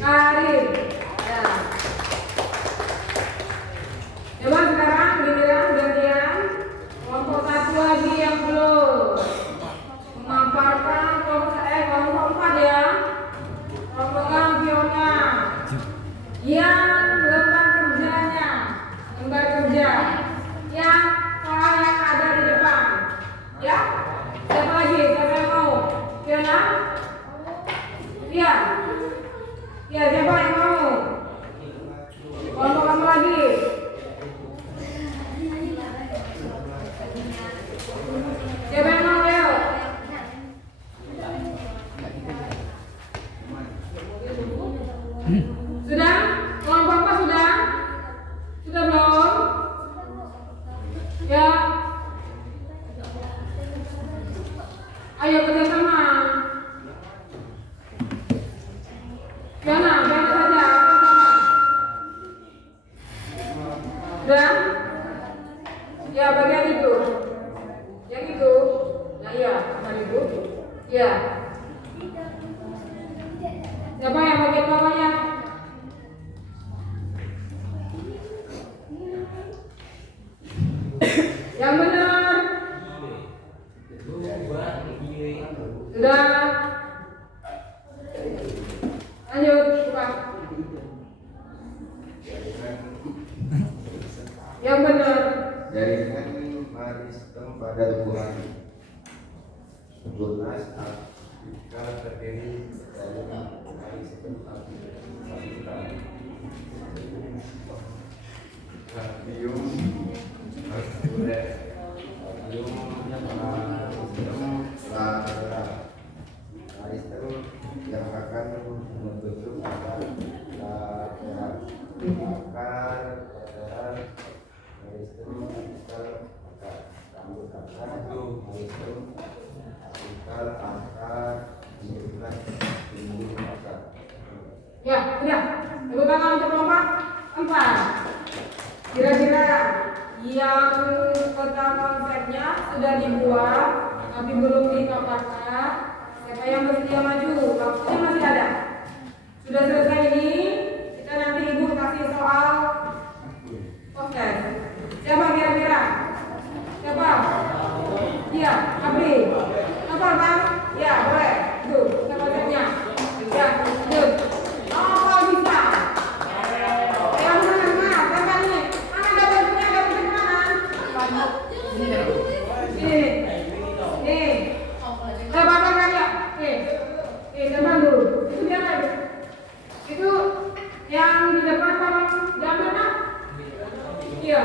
Karin. Ya. Coba sekarang giliran gantian kelompok 1 lagi yang belum memaparkan kelompok 4 ya. Kelompok Fiona yang lembar kerjanya, lembar kerja yang ada di depan. Ya. Siapa lagi? Siapa yang mau? Fiona? Iya. Ya, siapa yang mau? Kelompok kamu lagi. Siapa yang mau, Leo? Sudah? Kelompok apa sudah? Sudah belum? Ya. Ayo kerjasama. Biana saja. Dan ya bagian itu. Yang itu. Nah ya, bagian itu. Ya. Siapa yang bagian bawahnya? Yang benar. Sudah. Lanjut, Pak. Yang benar. Jaringan maristem pada tubuhan tunas apikal terdiri dari maristem apikal kardium vaskuler kardium maristem lateral maristem yang akan membentuk akar lateral akar lateral maristem akar rambut akar maristem akar sirkulat tumbuh akar. Ya, sudah. Tepuk tangan untuk lompat. 4. Kira-kira yang peta konsepnya sudah dibuat tapi belum dikatakan. Siapa yang bersedia maju? Waktunya masih ada. Sudah selesai ini, kita nanti ibu kasih soal podcast. Siapa kira-kira? Siapa? Iya, Abri. Apa bang? Ya, boleh. Itu, kita konsepnya. Ya, itu. Oh, kalau bisa. Yang mana? Siapa nih? Mana dapetnya? Dapetnya mana? Ini. Nih. Saya bakal kaya. Teman dulu. Itu dia apa? Itu yang di depan apa? Diambil nak? Iya.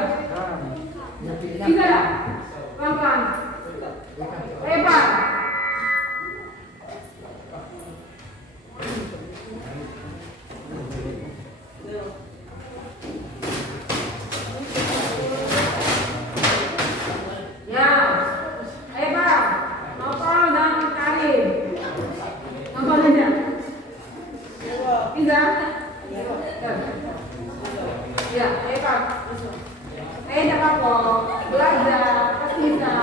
Bisa dah? Pelan-pelan. Hebat. Ya, hebat. Nopal dan Karim. Nopal aja. Bisa? Ya, hebat. Hebat kok. Belajar, bisa.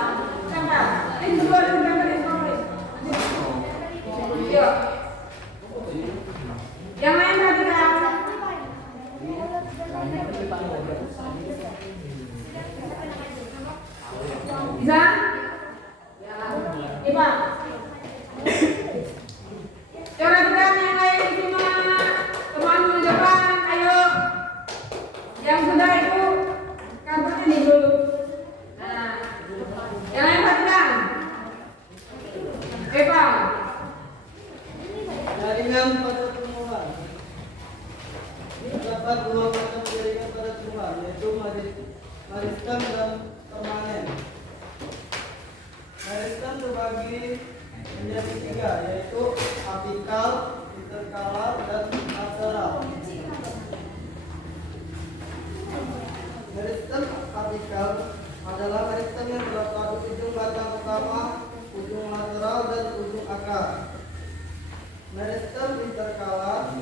Hebat. Ini dua gambar yang komplit. Yuk. Yang lain perhatikan. Bisa? Ya. Hebat. Perhatikan yang lain di sini. Teman di depan, ayo. Yang sudah itu kartunya di dulu. Nah, yang lain perhatikan. Hebat. Jaringan pada tumbuhan. Terdapat dua macam jaringan pada tumbuhan, yaitu maristem dan permanen. Maristem terbagi menjadi 3, yaitu apikal, interkalar, dan lateral. Maristem apikal adalah maristem yang terdapat ujung batang utama, ujung lateral, dan ujung akar. Meristem interkalar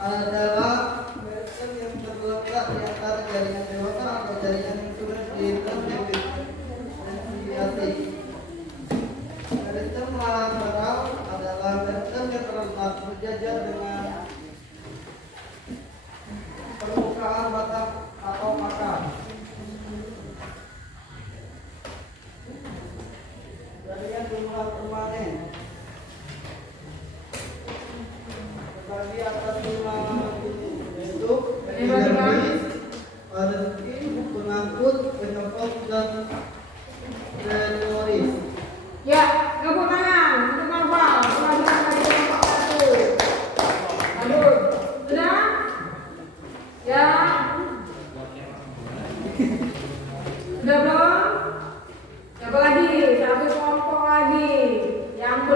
adalah meristem yang terletak di antara jaringan dewasa atau jaringan yang sudah diferensiasi. Meristem lateral adalah meristem yang terletak berjajar dengan permukaan batang atau akar. Jaringan tumbuhan permanen bagi atas 5 yaitu epidermis, paraskin, pengangkut, penyokong, dan teloris. Ya, tepuk tangan untuk Nopal. Pelajaran lagi Nopal 1. Lanjut. Sudah? Ya. Sudah belum? Siapa lagi? Satu kelompok lagi. Yang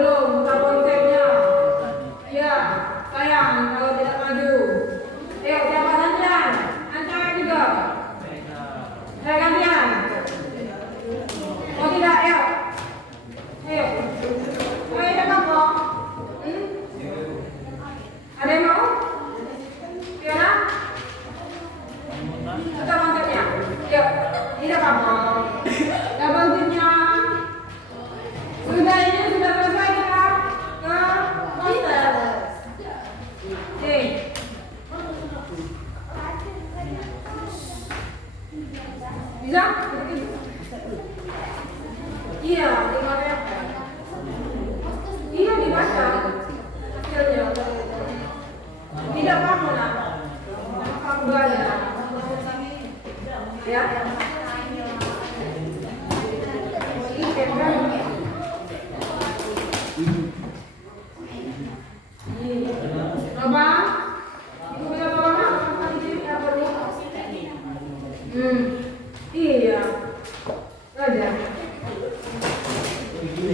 Oke,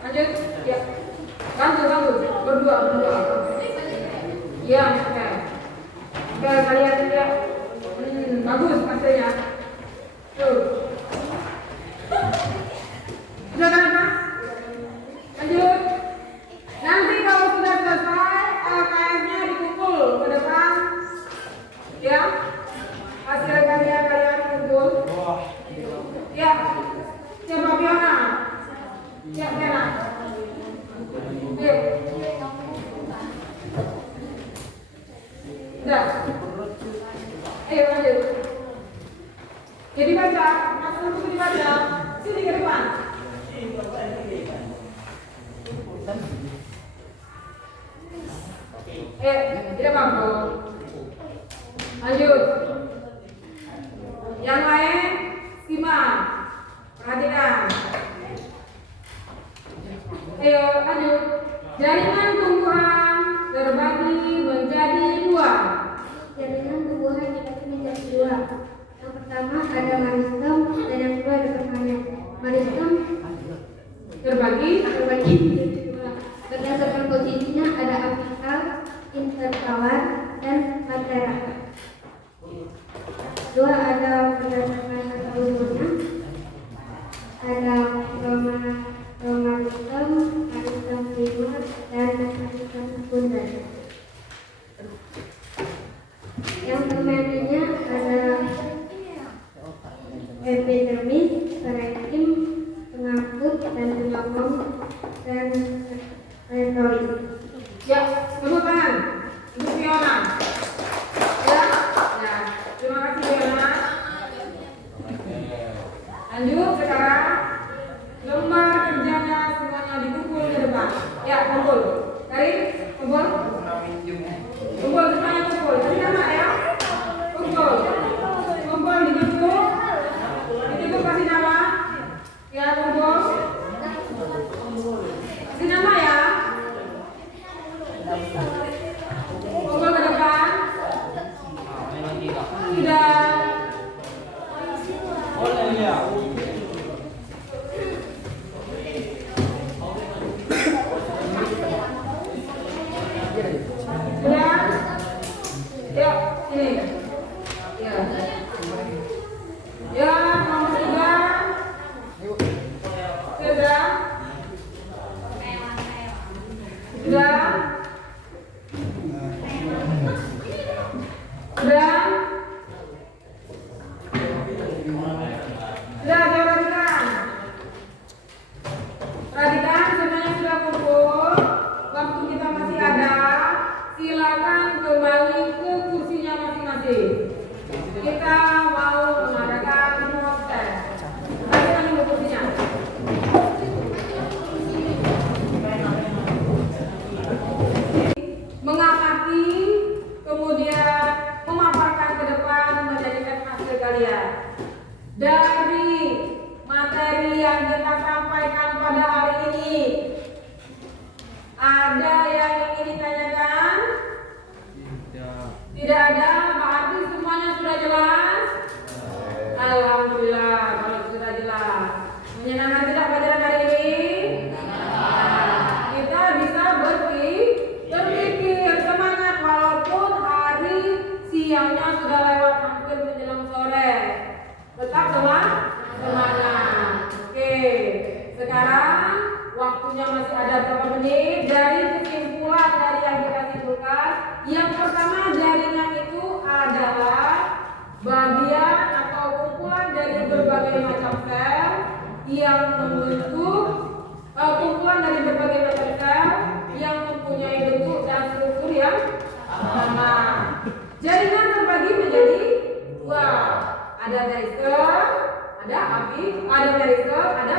lanjut. Ya. Bantu. Berdua. Iya, oke. Oke, kalian ya. Bagus hasilnya. Tuh. Sudah kan, Pak? Lanjut. Nanti kalau sudah selesai, LKS-nya dikumpul ke depan. Ya. Hasil kalian kumpul. Ya. Siapa Fiona? Siap Fiona. Oke. Udah. Ayo lanjut. Jadi baca, masuk buku dibaca. Sini ke depan. Tidak mampu. Lanjut. Yang lain, simak. Perhatikan. Ayo lanjut. Jaringan tumbuhan terbagi menjadi dua. Jaringan tumbuhan dibagi menjadi dua. Yang pertama ada meristem dan yang kedua ada permanen. Meristem Terbagi menjadi dua. Berdasarkan posisinya ada apikal, interkalar, dan matera. Dua ada berdasarkan asal usulnya. Ada romanistem, meristem primer, dan meristem sekunder. Yang permanennya ada epidermis, parenkim, pengaput, dan penyokong, dan retroid. ya, tepuk tangan untuk Fiona. Ya, terima kasih Fiona. Lanjut sekarang lembar kerjanya semuanya dikumpul ke depan. Ya, kumpul. Karin, kumpul. Kumpul semuanya kumpul. Kasih nama ya. Kumpul. Kumpul ditutup. Ditutup kasih nama. Ya, kumpul. Kasih nama ya. Kumpul ke depan. Tidak. Sudah? Yuk, sini. Ya. Ya, nomor 3. Sudah? Sudah? Sudah? Sudah, coba perhatikan. Perhatikan, semuanya sudah kumpul. Waktu kita masih ada. Silakan kembali ke kursinya masing-masing. Kita mau mengadakan proses. Balik lagi ke kursinya. Mengamati, kemudian memaparkan ke depan, menjadikan hasil kalian. Dari materi yang kita sampaikan pada hari ini, ada yang ingin ditanyakan? Tidak ada, berarti semuanya sudah jelas? Alhamdulillah, kalau sudah jelas. Menyenangkan tidak pelajaran hari ini? Kita bisa berpikir semangat walaupun hari siangnya sudah lewat hampir menjelang sore. Tetap semangat. Oke, sekarang waktunya masih ada berapa menit. Dari kesimpulan dari yang kita simpulkan, yang pertama jaringan itu adalah bagian atau kumpulan dari berbagai macam sel yang membentuk kumpulan dari berbagai macam sel yang mempunyai bentuk dan struktur yang sama. Jaringan terbagi menjadi dua. Ada meristem, ada apik, ada meristem, ada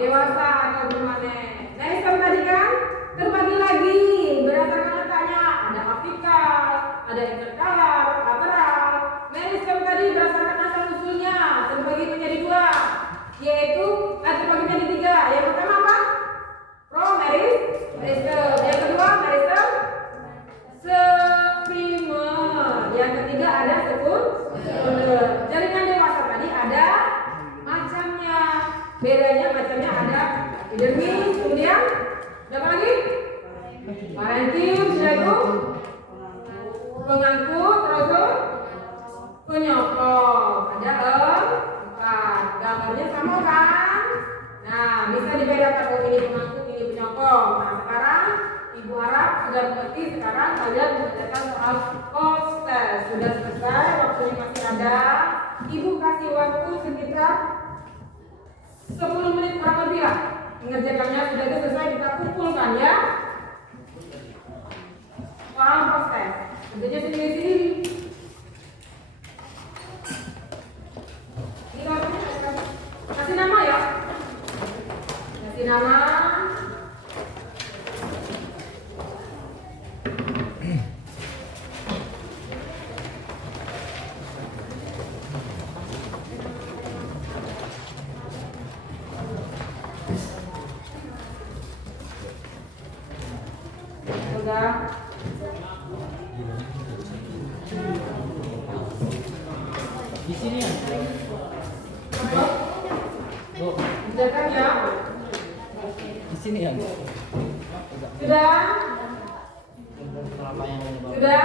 dewasa atau permanen. Meristem tadi kan terbagi lagi berdasarkan letaknya. Ada apikal, ada interkalar, lateral. Meristem tadi berdasarkan asal usulnya terbagi menjadi dua, yaitu terbagi menjadi tiga. Yang pertama apa? Meristem. Yang kedua meristem primer. Yang ketiga ada sekunder. Jaringan dewasa tadi ada bedanya bacanya ada epidermis, kemudian ada apa lagi? Parenkim, sudah itu pengangkut, terus penyokong. Ada empat. Gambarnya sama kan? Nah, bisa dibedakan oh ini pengangkut, ini penyokong. Nah, sekarang Ibu harap sudah mengerti. Sekarang kalian mengerjakan soal post test. Sudah selesai, waktunya masih ada. Ibu kasih waktu sekitar 10 menit kurang lebih lah. Mengerjakannya sudah selesai, kita kumpulkan ya. Soal post test. Kerjanya sendiri-sendiri. Kasih nama ya. Kasih nama. Sudah. Di sini ya. Kerjakan ya. Di sini ya. Sudah. Sudah.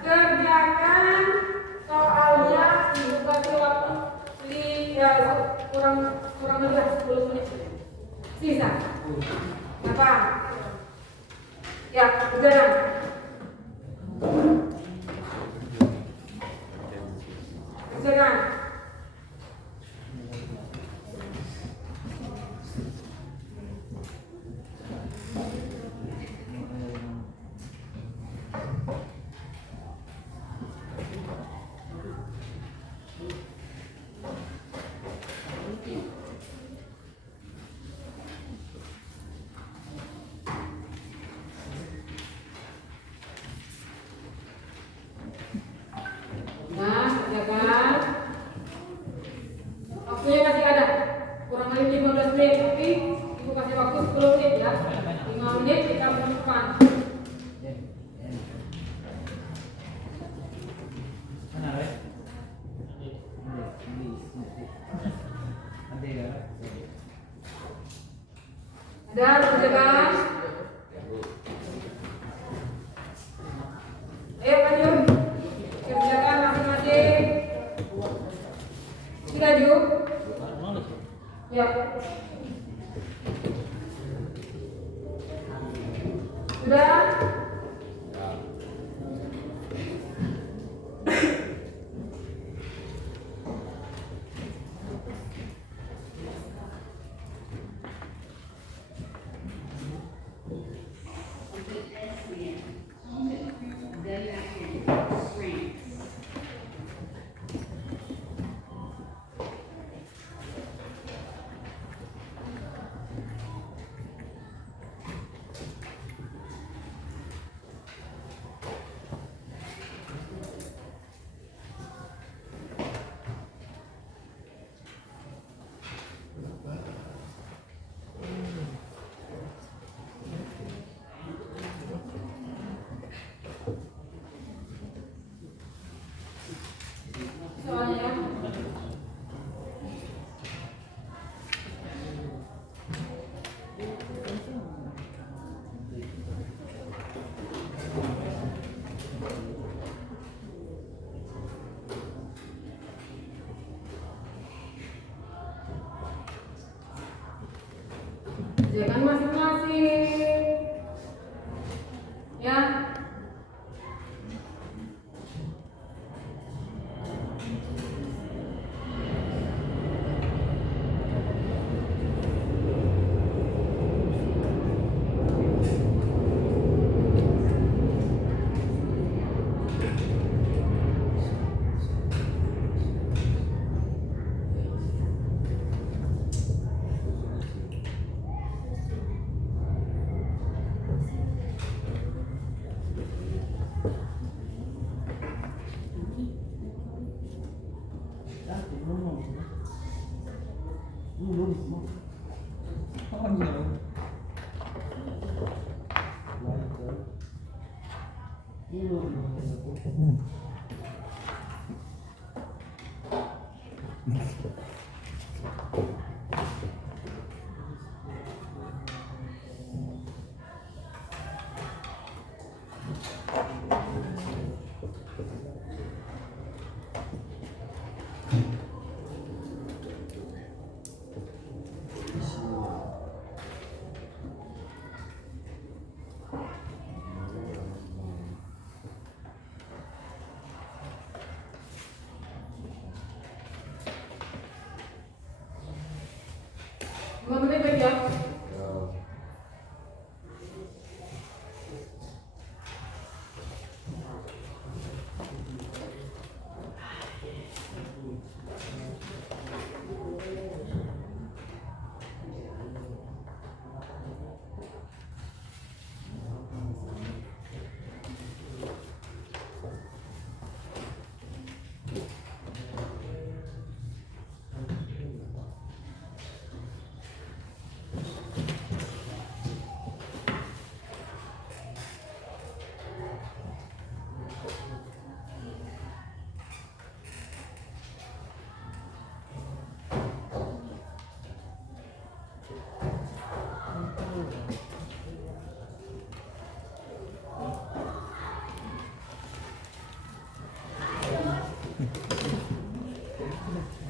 Kerjakan soalnya Ibu kasih waktu kurang lebih 10 menit. Sisa. Apa? Ya, kerjakan. Kerjakan. Nah, kerjakan. Waktunya masih ada. Kurang lebih 15 menit, tapi Ibu kasih waktu 10 menit ya. 5 menit kita menemukan. Ada kerjakan. Ayo lanjut. Kerjakan masing-masing. Sudah Ju? Ya. Sudah? Soalnya kerjakan masing-masing. Ya. 5 menit lagi ya.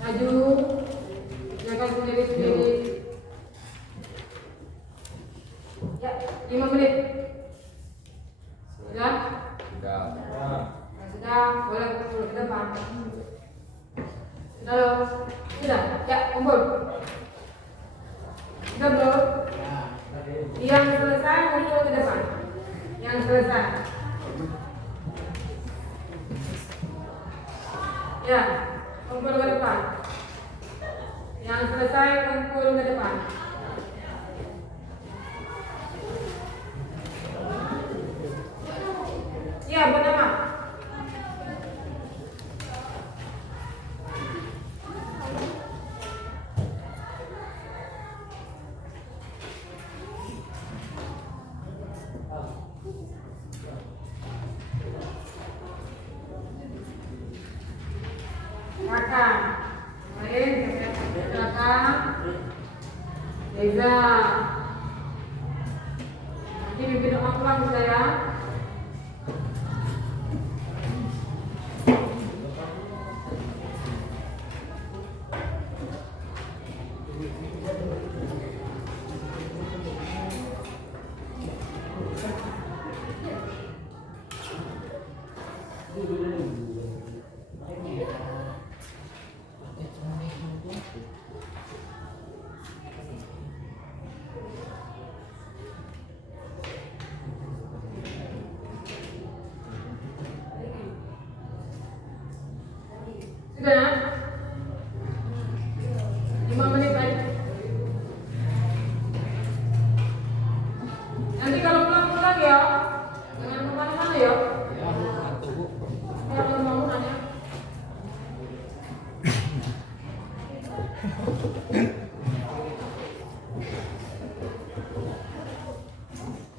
Maju, jaga sendiri-sendiri. Ya, 5 menit. Sudah? Sudah. Nah, sudah, boleh kumpul ke depan. Sudah loh? Sudah? Ya, kumpul. Sudah belum? Yang selesai kumpul ke depan. Yang selesai. Ya, kumpul ke depan. Yang selesai kumpul ke depan. Ya, bernama. Kakak. Lain, kakak. Reza. Nanti pimpin doa pulang saya. Sudah? 5 menit lagi. Nanti kalau pulang-pulang ya, jangan kemana-mana ya. Jangan bangunan ya.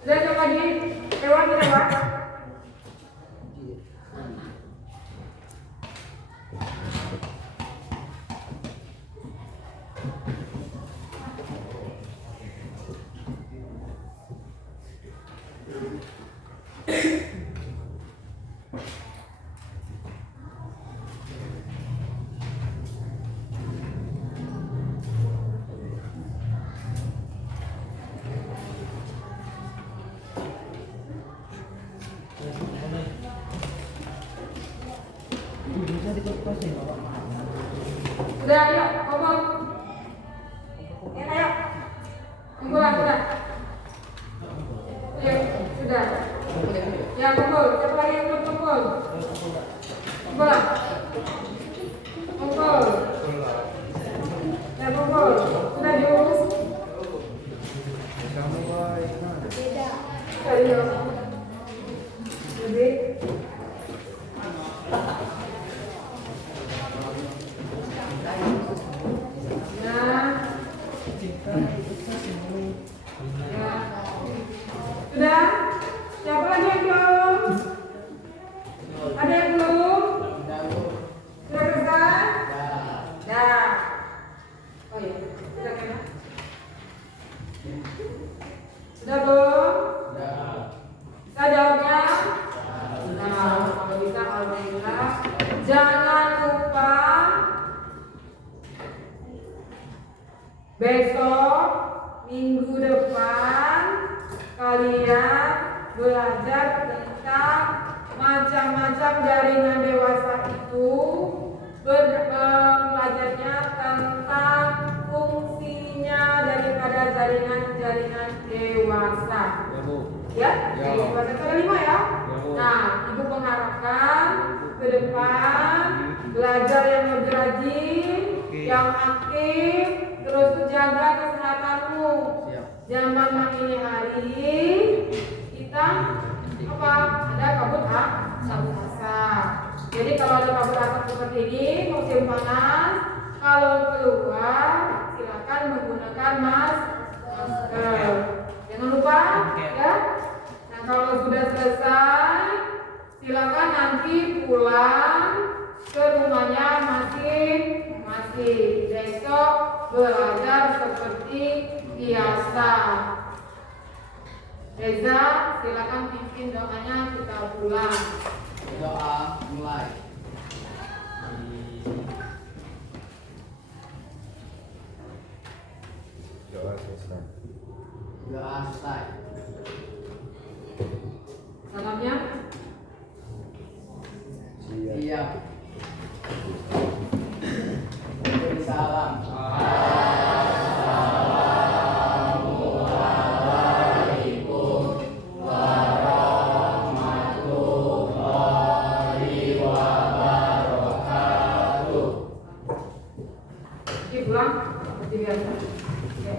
Sudah coba di lewat tidak Pak? Sudah, ayo, kumpul. Ya, ayo. Kumpulan, sudah. Ya, sudah. Ya, kumpul. Siapa lagi yang belum kumpul? Kumpulan. Kumpul. Ya, kumpul. Sudah, Jus. Ayo. Lebih. Sudah? Siapa lagi yang belum? Ada yang belum? Sudah selesai? Dah. Oh iya, sudah kan? Sudah belum? Bisa jawabnya? Nah, kalau bisa alhamdulillah. Jangan lupa besok minggu depan kalian belajar tentang macam-macam jaringan dewasa itu, belajarnya tentang fungsinya dari dengan dewasa. Ya, Bu. Ya, Ya. jadi dewasa itu ada 5 ya. Ya, Bu. Nah, ibu mengharapkan ke depan belajar yang lebih rajin, yang aktif, terus jaga kesehatanmu. Siap. Zaman ini hari kita apa? Ada kabut asap. Jadi kalau ada kabut asap seperti ini, musim panas, kalau keluar silakan menggunakan masker. Jangan lupa ya. Nah kalau sudah selesai, silakan nanti pulang ke rumahnya masing-masing. Besok belajar seperti biasa. Reza, silakan pimpin doanya, kita pulang. Doa mulai. Doa selesai. Doa selesai. Salamnya. Siap. Beri salam. Oke, pulang seperti biasa. Ya.